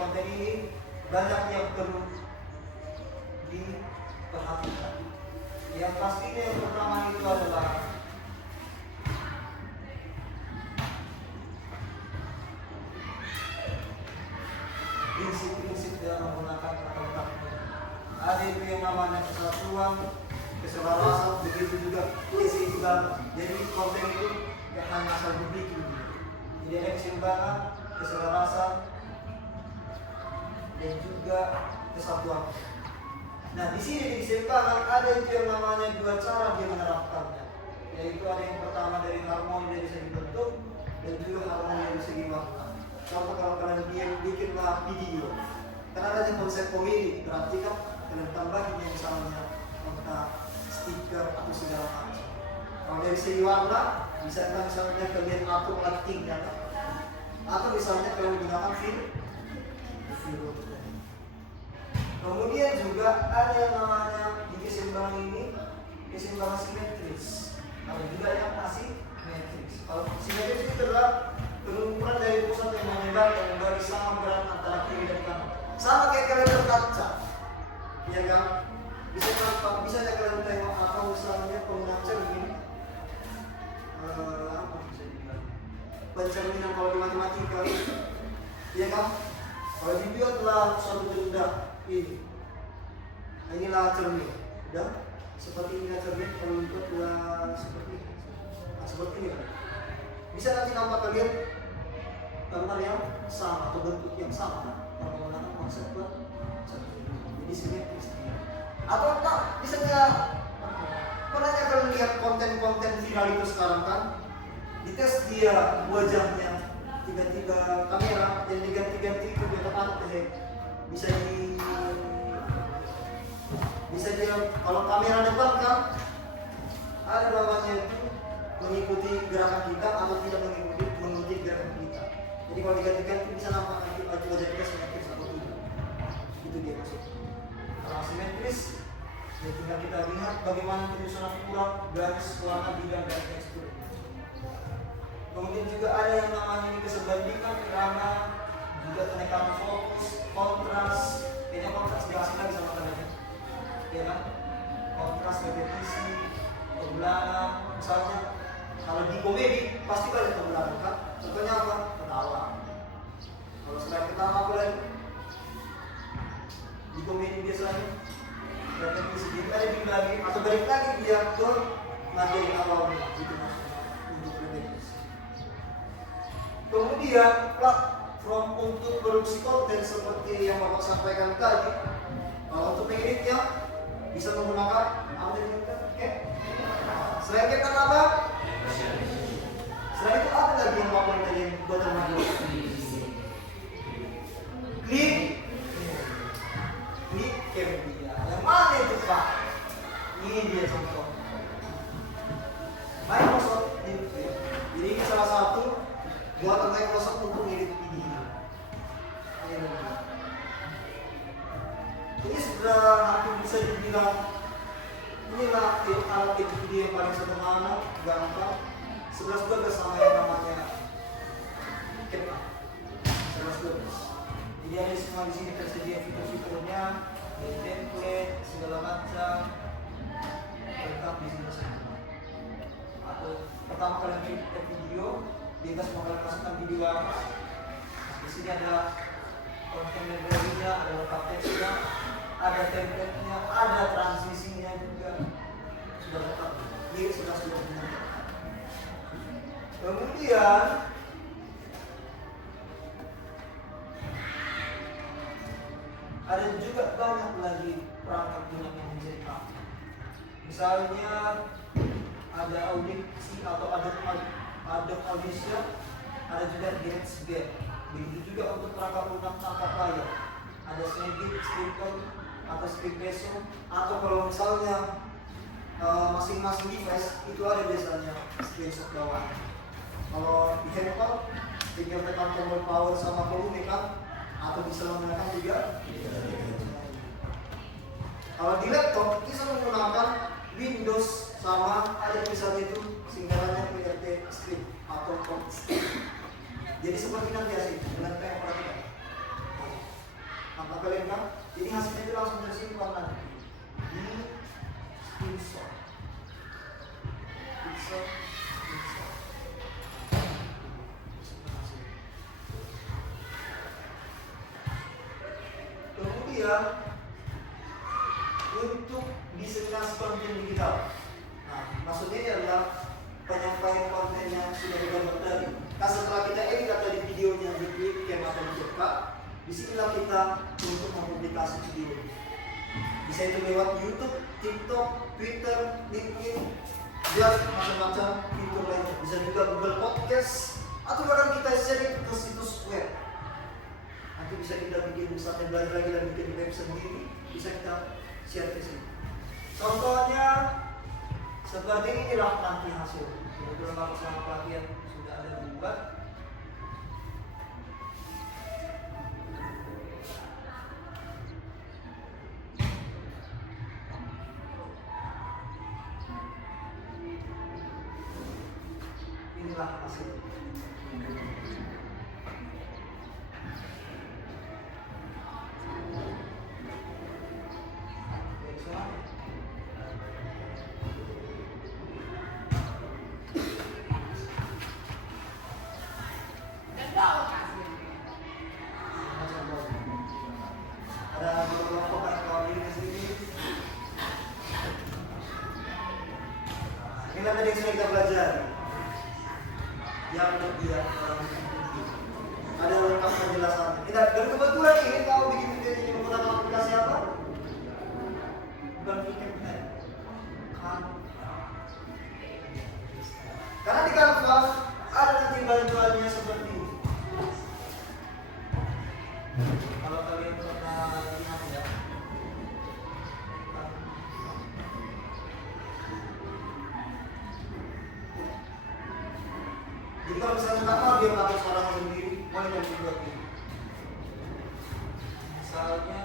konten ini. Banyak yang perlu diperhatikan. Yang pastinya yang pertama itu adalah prinsip-prinsip dalam menggunakan kata-kata. Ada itu yang namanya kesatuan, keselarasan, begitu juga keseimbangan. Jadi konten itu yang hanya asal begitu. Jadi ada keseimbangan, keselarasan, dan juga kesatuan. Nah, di sini di keseimbangan ada itu yang namanya dua cara dia menerapkannya. Yaitu ada yang pertama dari harmoni dari segi bentuk dan juga harmoni dari segi makna. Contoh kalau kalian bikinlah video, karena ada yang konsep komedi, berarti kan kalian tambahin yang misalnya makna stiker atau segala macam. Kalau dari segi warna, bisa kan misalnya kalian atur lightingnya, atau misalnya kalian gunakan film. Kemudian juga ada yang namanya di keseimbangan ini keseimbangan simetris. Ada juga yang asimetris. Kalau simetris itu adalah pengukuran dari pusat yang menyebar dan memberi sama berat antara kiri dan kanan. Sama kayak kalian berkaca, ya kan? Bisa kalian tengok atau misalnya penggunaan cermin. Apa bisa dibilang? Pencerminan kalau di matematika, ya kan? Kalau dibuatlah suatu benda ini, inilah cermin, dan seperti inilah cermin kalau dibuatlah seperti ini, nah, seperti ini. Bisa nanti nampak kalian gambar yang sama atau bentuk yang sama kalau menggunakan konsep cermin. Jadi simetris. Atau tak, misalnya pernahnya kalian lihat konten-konten viral itu sekarang kan, dites dia wajahnya. Tiga-tiga kamera yang diganti-ganti itu dia bisa dia kalau kamera depan kan ada namanya itu mengikuti gerakan kita atau tidak mengikuti gerakan kita. Jadi kalau diganti-ganti bisa nampak nanti wajah kita simetris atau tidak. Itu dia maksudnya. Kalau simetris ya tinggal kita lihat bagaimana penyusunan kurang, garis, warna, bidang, dan tekstur. Kemudian juga ada yang namanya keserbandingan, irama, juga kenaikan fokus, kontras. Kayaknya kontras jelasin lagi sama kalian, ya kan? Kontras, repetisi, pembelahan. Misalnya kalau di komedi pasti banyak pembelahan kan? Contohnya apa? Ketawa. Kalau selain ketawa apa lagi? Di komedi biasanya repetisi, jadi ada di lagi atau balik lagi dia ke materi awalnya, gitu maksudnya untuk repetisi. Kemudian platform untuk produksi konten seperti yang Bapak sampaikan tadi. Kalau untuk mengeditnya bisa menggunakan apa tadi? Selain kita apa? Selain itu apa lagi yang Bapak tadi yang buat termasuk? Klik Camdia. Yang mana itu Pak? Ini dia contoh. Microsoft ini. Jadi ini salah satu buatan Microsoft untuk edit video. Ini sudah hampir bisa dibilang inilah alat edit video yang paling sederhana, gampang. 11-12 sama yang namanya CapCut. 11-12. Jadi ada semua di sini tersedia fitur-fiturnya, template, segala macam, lengkap di sini semua. Atau pertama kalian edit video, bebas mau kalian masukkan video apa. Nah, di sini ada konten library-nya, ada lengkap teksnya, ada template-nya, ada transisinya juga, sudah lengkap. Ini sudah benar. Kemudian ada juga banyak lagi perangkat lunak yang menjadi hak. Misalnya ada audisi atau ada audition, ada juga GetSget. Begitu juga untuk perangkat lunak tangkap layar. Ada Snagit, Scripton, atau Scriptpeso, atau kalau misalnya masing-masing device itu ada biasanya screenshot bawah. Kalau di handphone tinggal tekan tombol power sama volume kan, atau bisa menggunakan juga. Kalau di laptop bisa menggunakan Windows sama ada misalnya itu singkatannya PRT script atau code script. Jadi seperti nanti hasil dengan kayak perhatikan. Nampak kalian kan? Jadi hasilnya itu langsung tersimpan nanti di screenshot. Kemudian untuk diseminasi konten digital. Nah, maksudnya adalah penyampaian konten yang sudah digambar tadi. Nah, setelah kita edit tadi videonya di Clipcam atau di CapCut, disinilah kita untuk mempublikasi video. Bisa itu lewat YouTube, TikTok, Twitter, LinkedIn, dan macam-macam fitur lainnya. Bisa juga Google Podcast, atau bahkan kita share ke situs web. Nanti bisa kita bikin, misalnya belajar lagi dan bikin web sendiri, bisa kita share ke sini. Contohnya seperti inilah nanti hasil. Kebetulan Bapak sama pelatihan sudah ada dibuat. Inilah hasil. Ada beberapa kawan di sini. Inilah tadi yang sudah kita pelajari. Yang dia ada lengkap penjelasannya. Dan kebetulan ini kalau bikin video ini menggunakan aplikasi apa? Bukan Canva. Karena di Canva ada nanti bantuannya seperti ini. Kalau kalian pernah lihat ya. Jadi kalau misalnya nggak mau dia pakai suara sendiri, boleh yang dibuat ini. Misalnya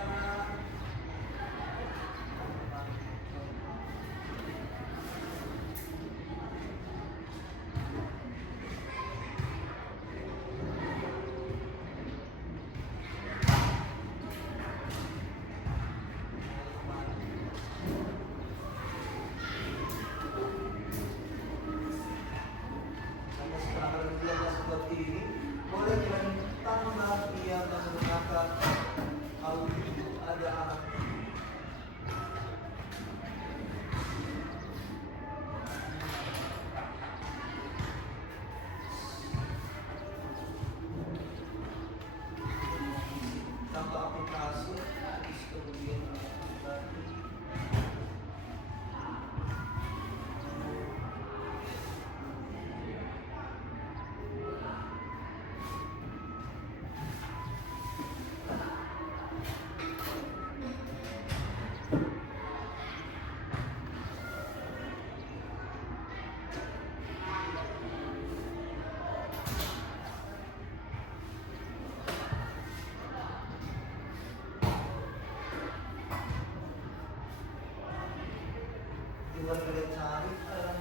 buat kalian cari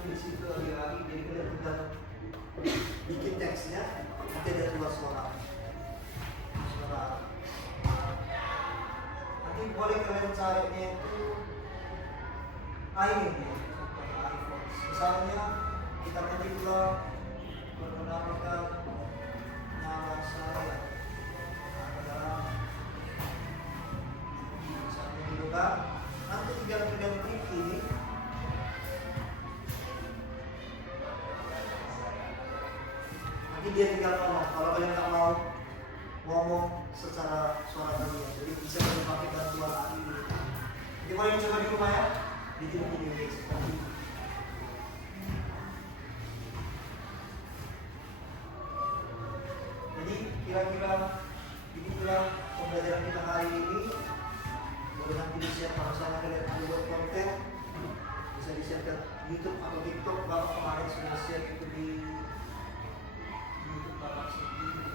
di situ lagi-lagi, jadi kalian tinggal bikin teksnya, nanti ada keluar suara. Nanti boleh kalian carinya itu ini dia, contohnya iPhone. Misalnya kita ketiklah menggunakan Nanti dia tinggal ngomong. Kalau kalian nggak mau ngomong secara suara kalian, jadi bisa kalian pakai bantuan ahli dulu. Jadi kalian coba di rumah ya, bikin ini seperti ini. Jadi kira-kira inilah pembelajaran kita hari ini. Boleh nanti disiapkan misalnya kalian mau buat konten, bisa disiapkan YouTube atau TikTok. Bapak kemarin sudah siap itu di YouTube Bapak sendiri.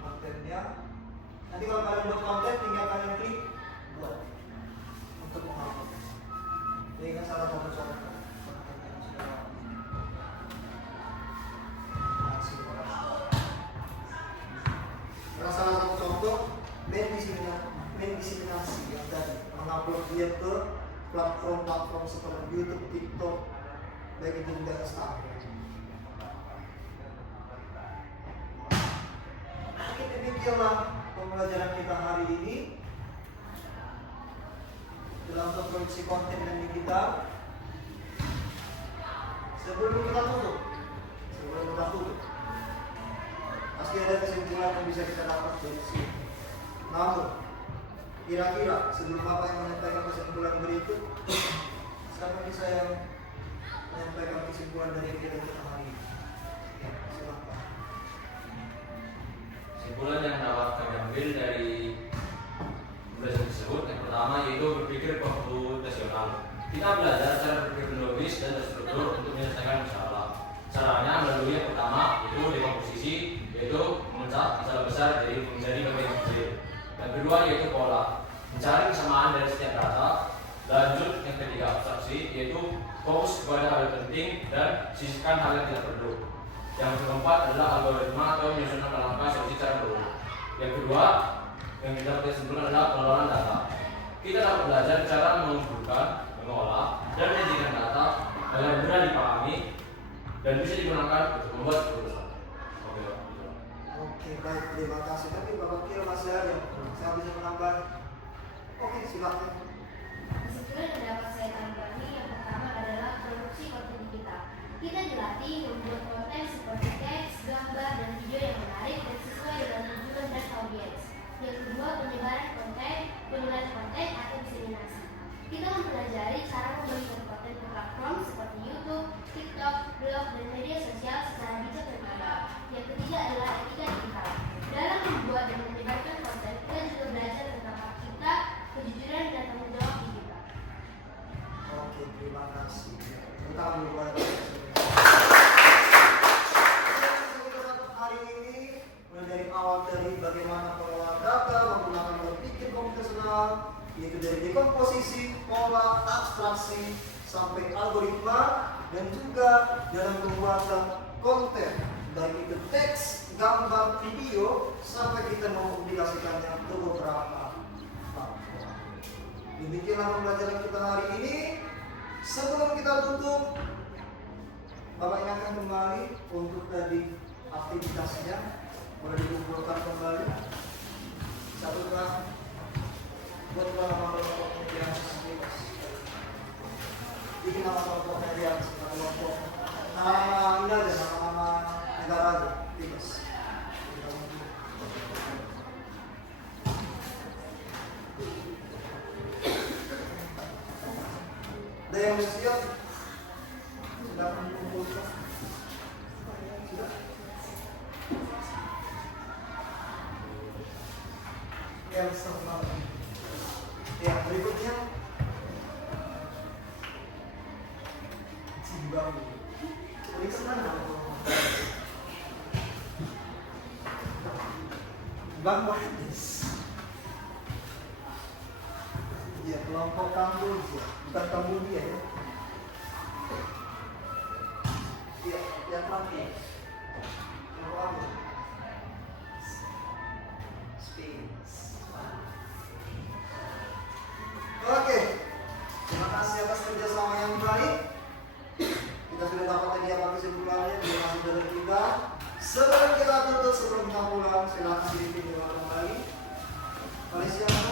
Kontennya nanti kalau kalian buat konten tinggal kalian klik buat untuk mengupload. Ini kan salah satu contoh konten yang sudah salah satu contoh mendiseminasi yang tadi mengupload dia ke platform-platform seperti YouTube, TikTok, baik itu juga Instagram. Demikianlah pembelajaran kita hari ini dalam produksi konten dan digital. Sebelum kita tutup, pasti ada kesimpulan yang bisa kita dapat dari sini. Namun, kira-kira sebelum Bapak yang menyampaikan kesimpulan berikut, siapa bisa yang menyampaikan kesimpulan dari kegiatan kita hari ini? Ya, silakan. Kesimpulan yang dapat kami ambil dari pembelajaran tersebut, yang pertama yaitu berpikir komputasional. Kita belajar cara berpikir logis dan terstruktur untuk menyelesaikan masalah. Caranya melalui yang pertama yaitu dekomposisi, yaitu memecah masalah besar menjadi bagian kecil. Yang kedua yaitu pola, mencari kesamaan dari setiap data. Lanjut yang ketiga abstraksi, yaitu fokus kepada hal yang penting dan sisihkan hal yang tidak perlu. Yang keempat adalah algoritma atau menyusun langkah-langkah solusi cara berurut. Yang kedua, yang kita dapat kesimpulan adalah pengelolaan data. Kita dapat belajar cara mengumpulkan, mengolah, dan menyajikan data agar mudah dipahami dan bisa digunakan untuk membuat keputusan. Oke, baik, terima kasih. Tapi Bapak kira masih ada yang saya bisa menambah? Oke, silakan. Kesimpulan yang dapat saya tambahkan yang pertama adalah produksi konten digital. Kita dilatih membuat konten seperti teks, gambar, dan video yang menarik dan sesuai dengan tujuan dan audiens. Yang kedua, penyebaran konten, penilaian konten atau diseminasi. Kita mempelajari cara membagikan konten ke platform seperti YouTube, TikTok, blog, dan media sosial secara bijak dan benar. Yang ketiga adalah etika digital. Dalam membuat dan menyebarkan konten, kita juga belajar tentang hak kita, kejujuran, dan tanggung jawab digital. Oke, terima kasih. Kita ambil buat hari ini mulai dari awal dari bagaimana pengelolaan data menggunakan berpikir komputasional, yaitu dari dekomposisi, pola, abstraksi, sampai algoritma, dan juga dalam pembuatan konten, baik itu teks, gambar, video, sampai kita mempublikasikannya ke beberapa platform. Demikianlah pembelajaran kita hari ini. Sebelum kita tutup, Bapak ingatkan kembali untuk tadi aktivitasnya boleh dikumpulkan kembali. Satu kan buat nama kelompok yang bebas. Bikin nama kelompoknya dia kelompok nama ini aja, nama negara aja bebas. Ada yang siap? Sudah mengumpulkan? Sudah? Yang sama. Ya, berikutnya Jimbang. Ini senang Bang Wadis. Ya, kelompok Kamboja, bukan Kamboja ya. Ya, yang lagi. Yang lagi. Space. Oke. Terima kasih atas kerjasama yang baik. Kita sudah dapat lagi apa kesimpulannya dari hasil dari kita. Sebelum kita tutup, sebelum kita pulang, silakan dipimpin kembali. Mari silakan.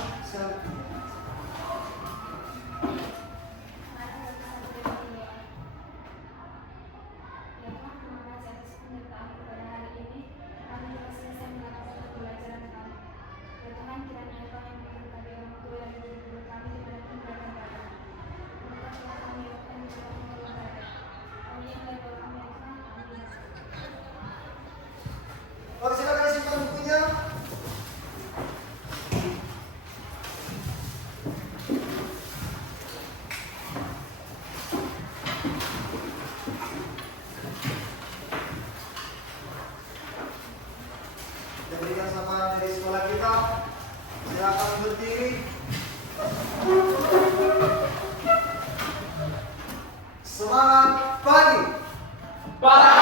Oke, silakan simpan bukunya. Diberikan sama dari sekolah kita. Silakan berdiri. Semangat pagi. Pagi.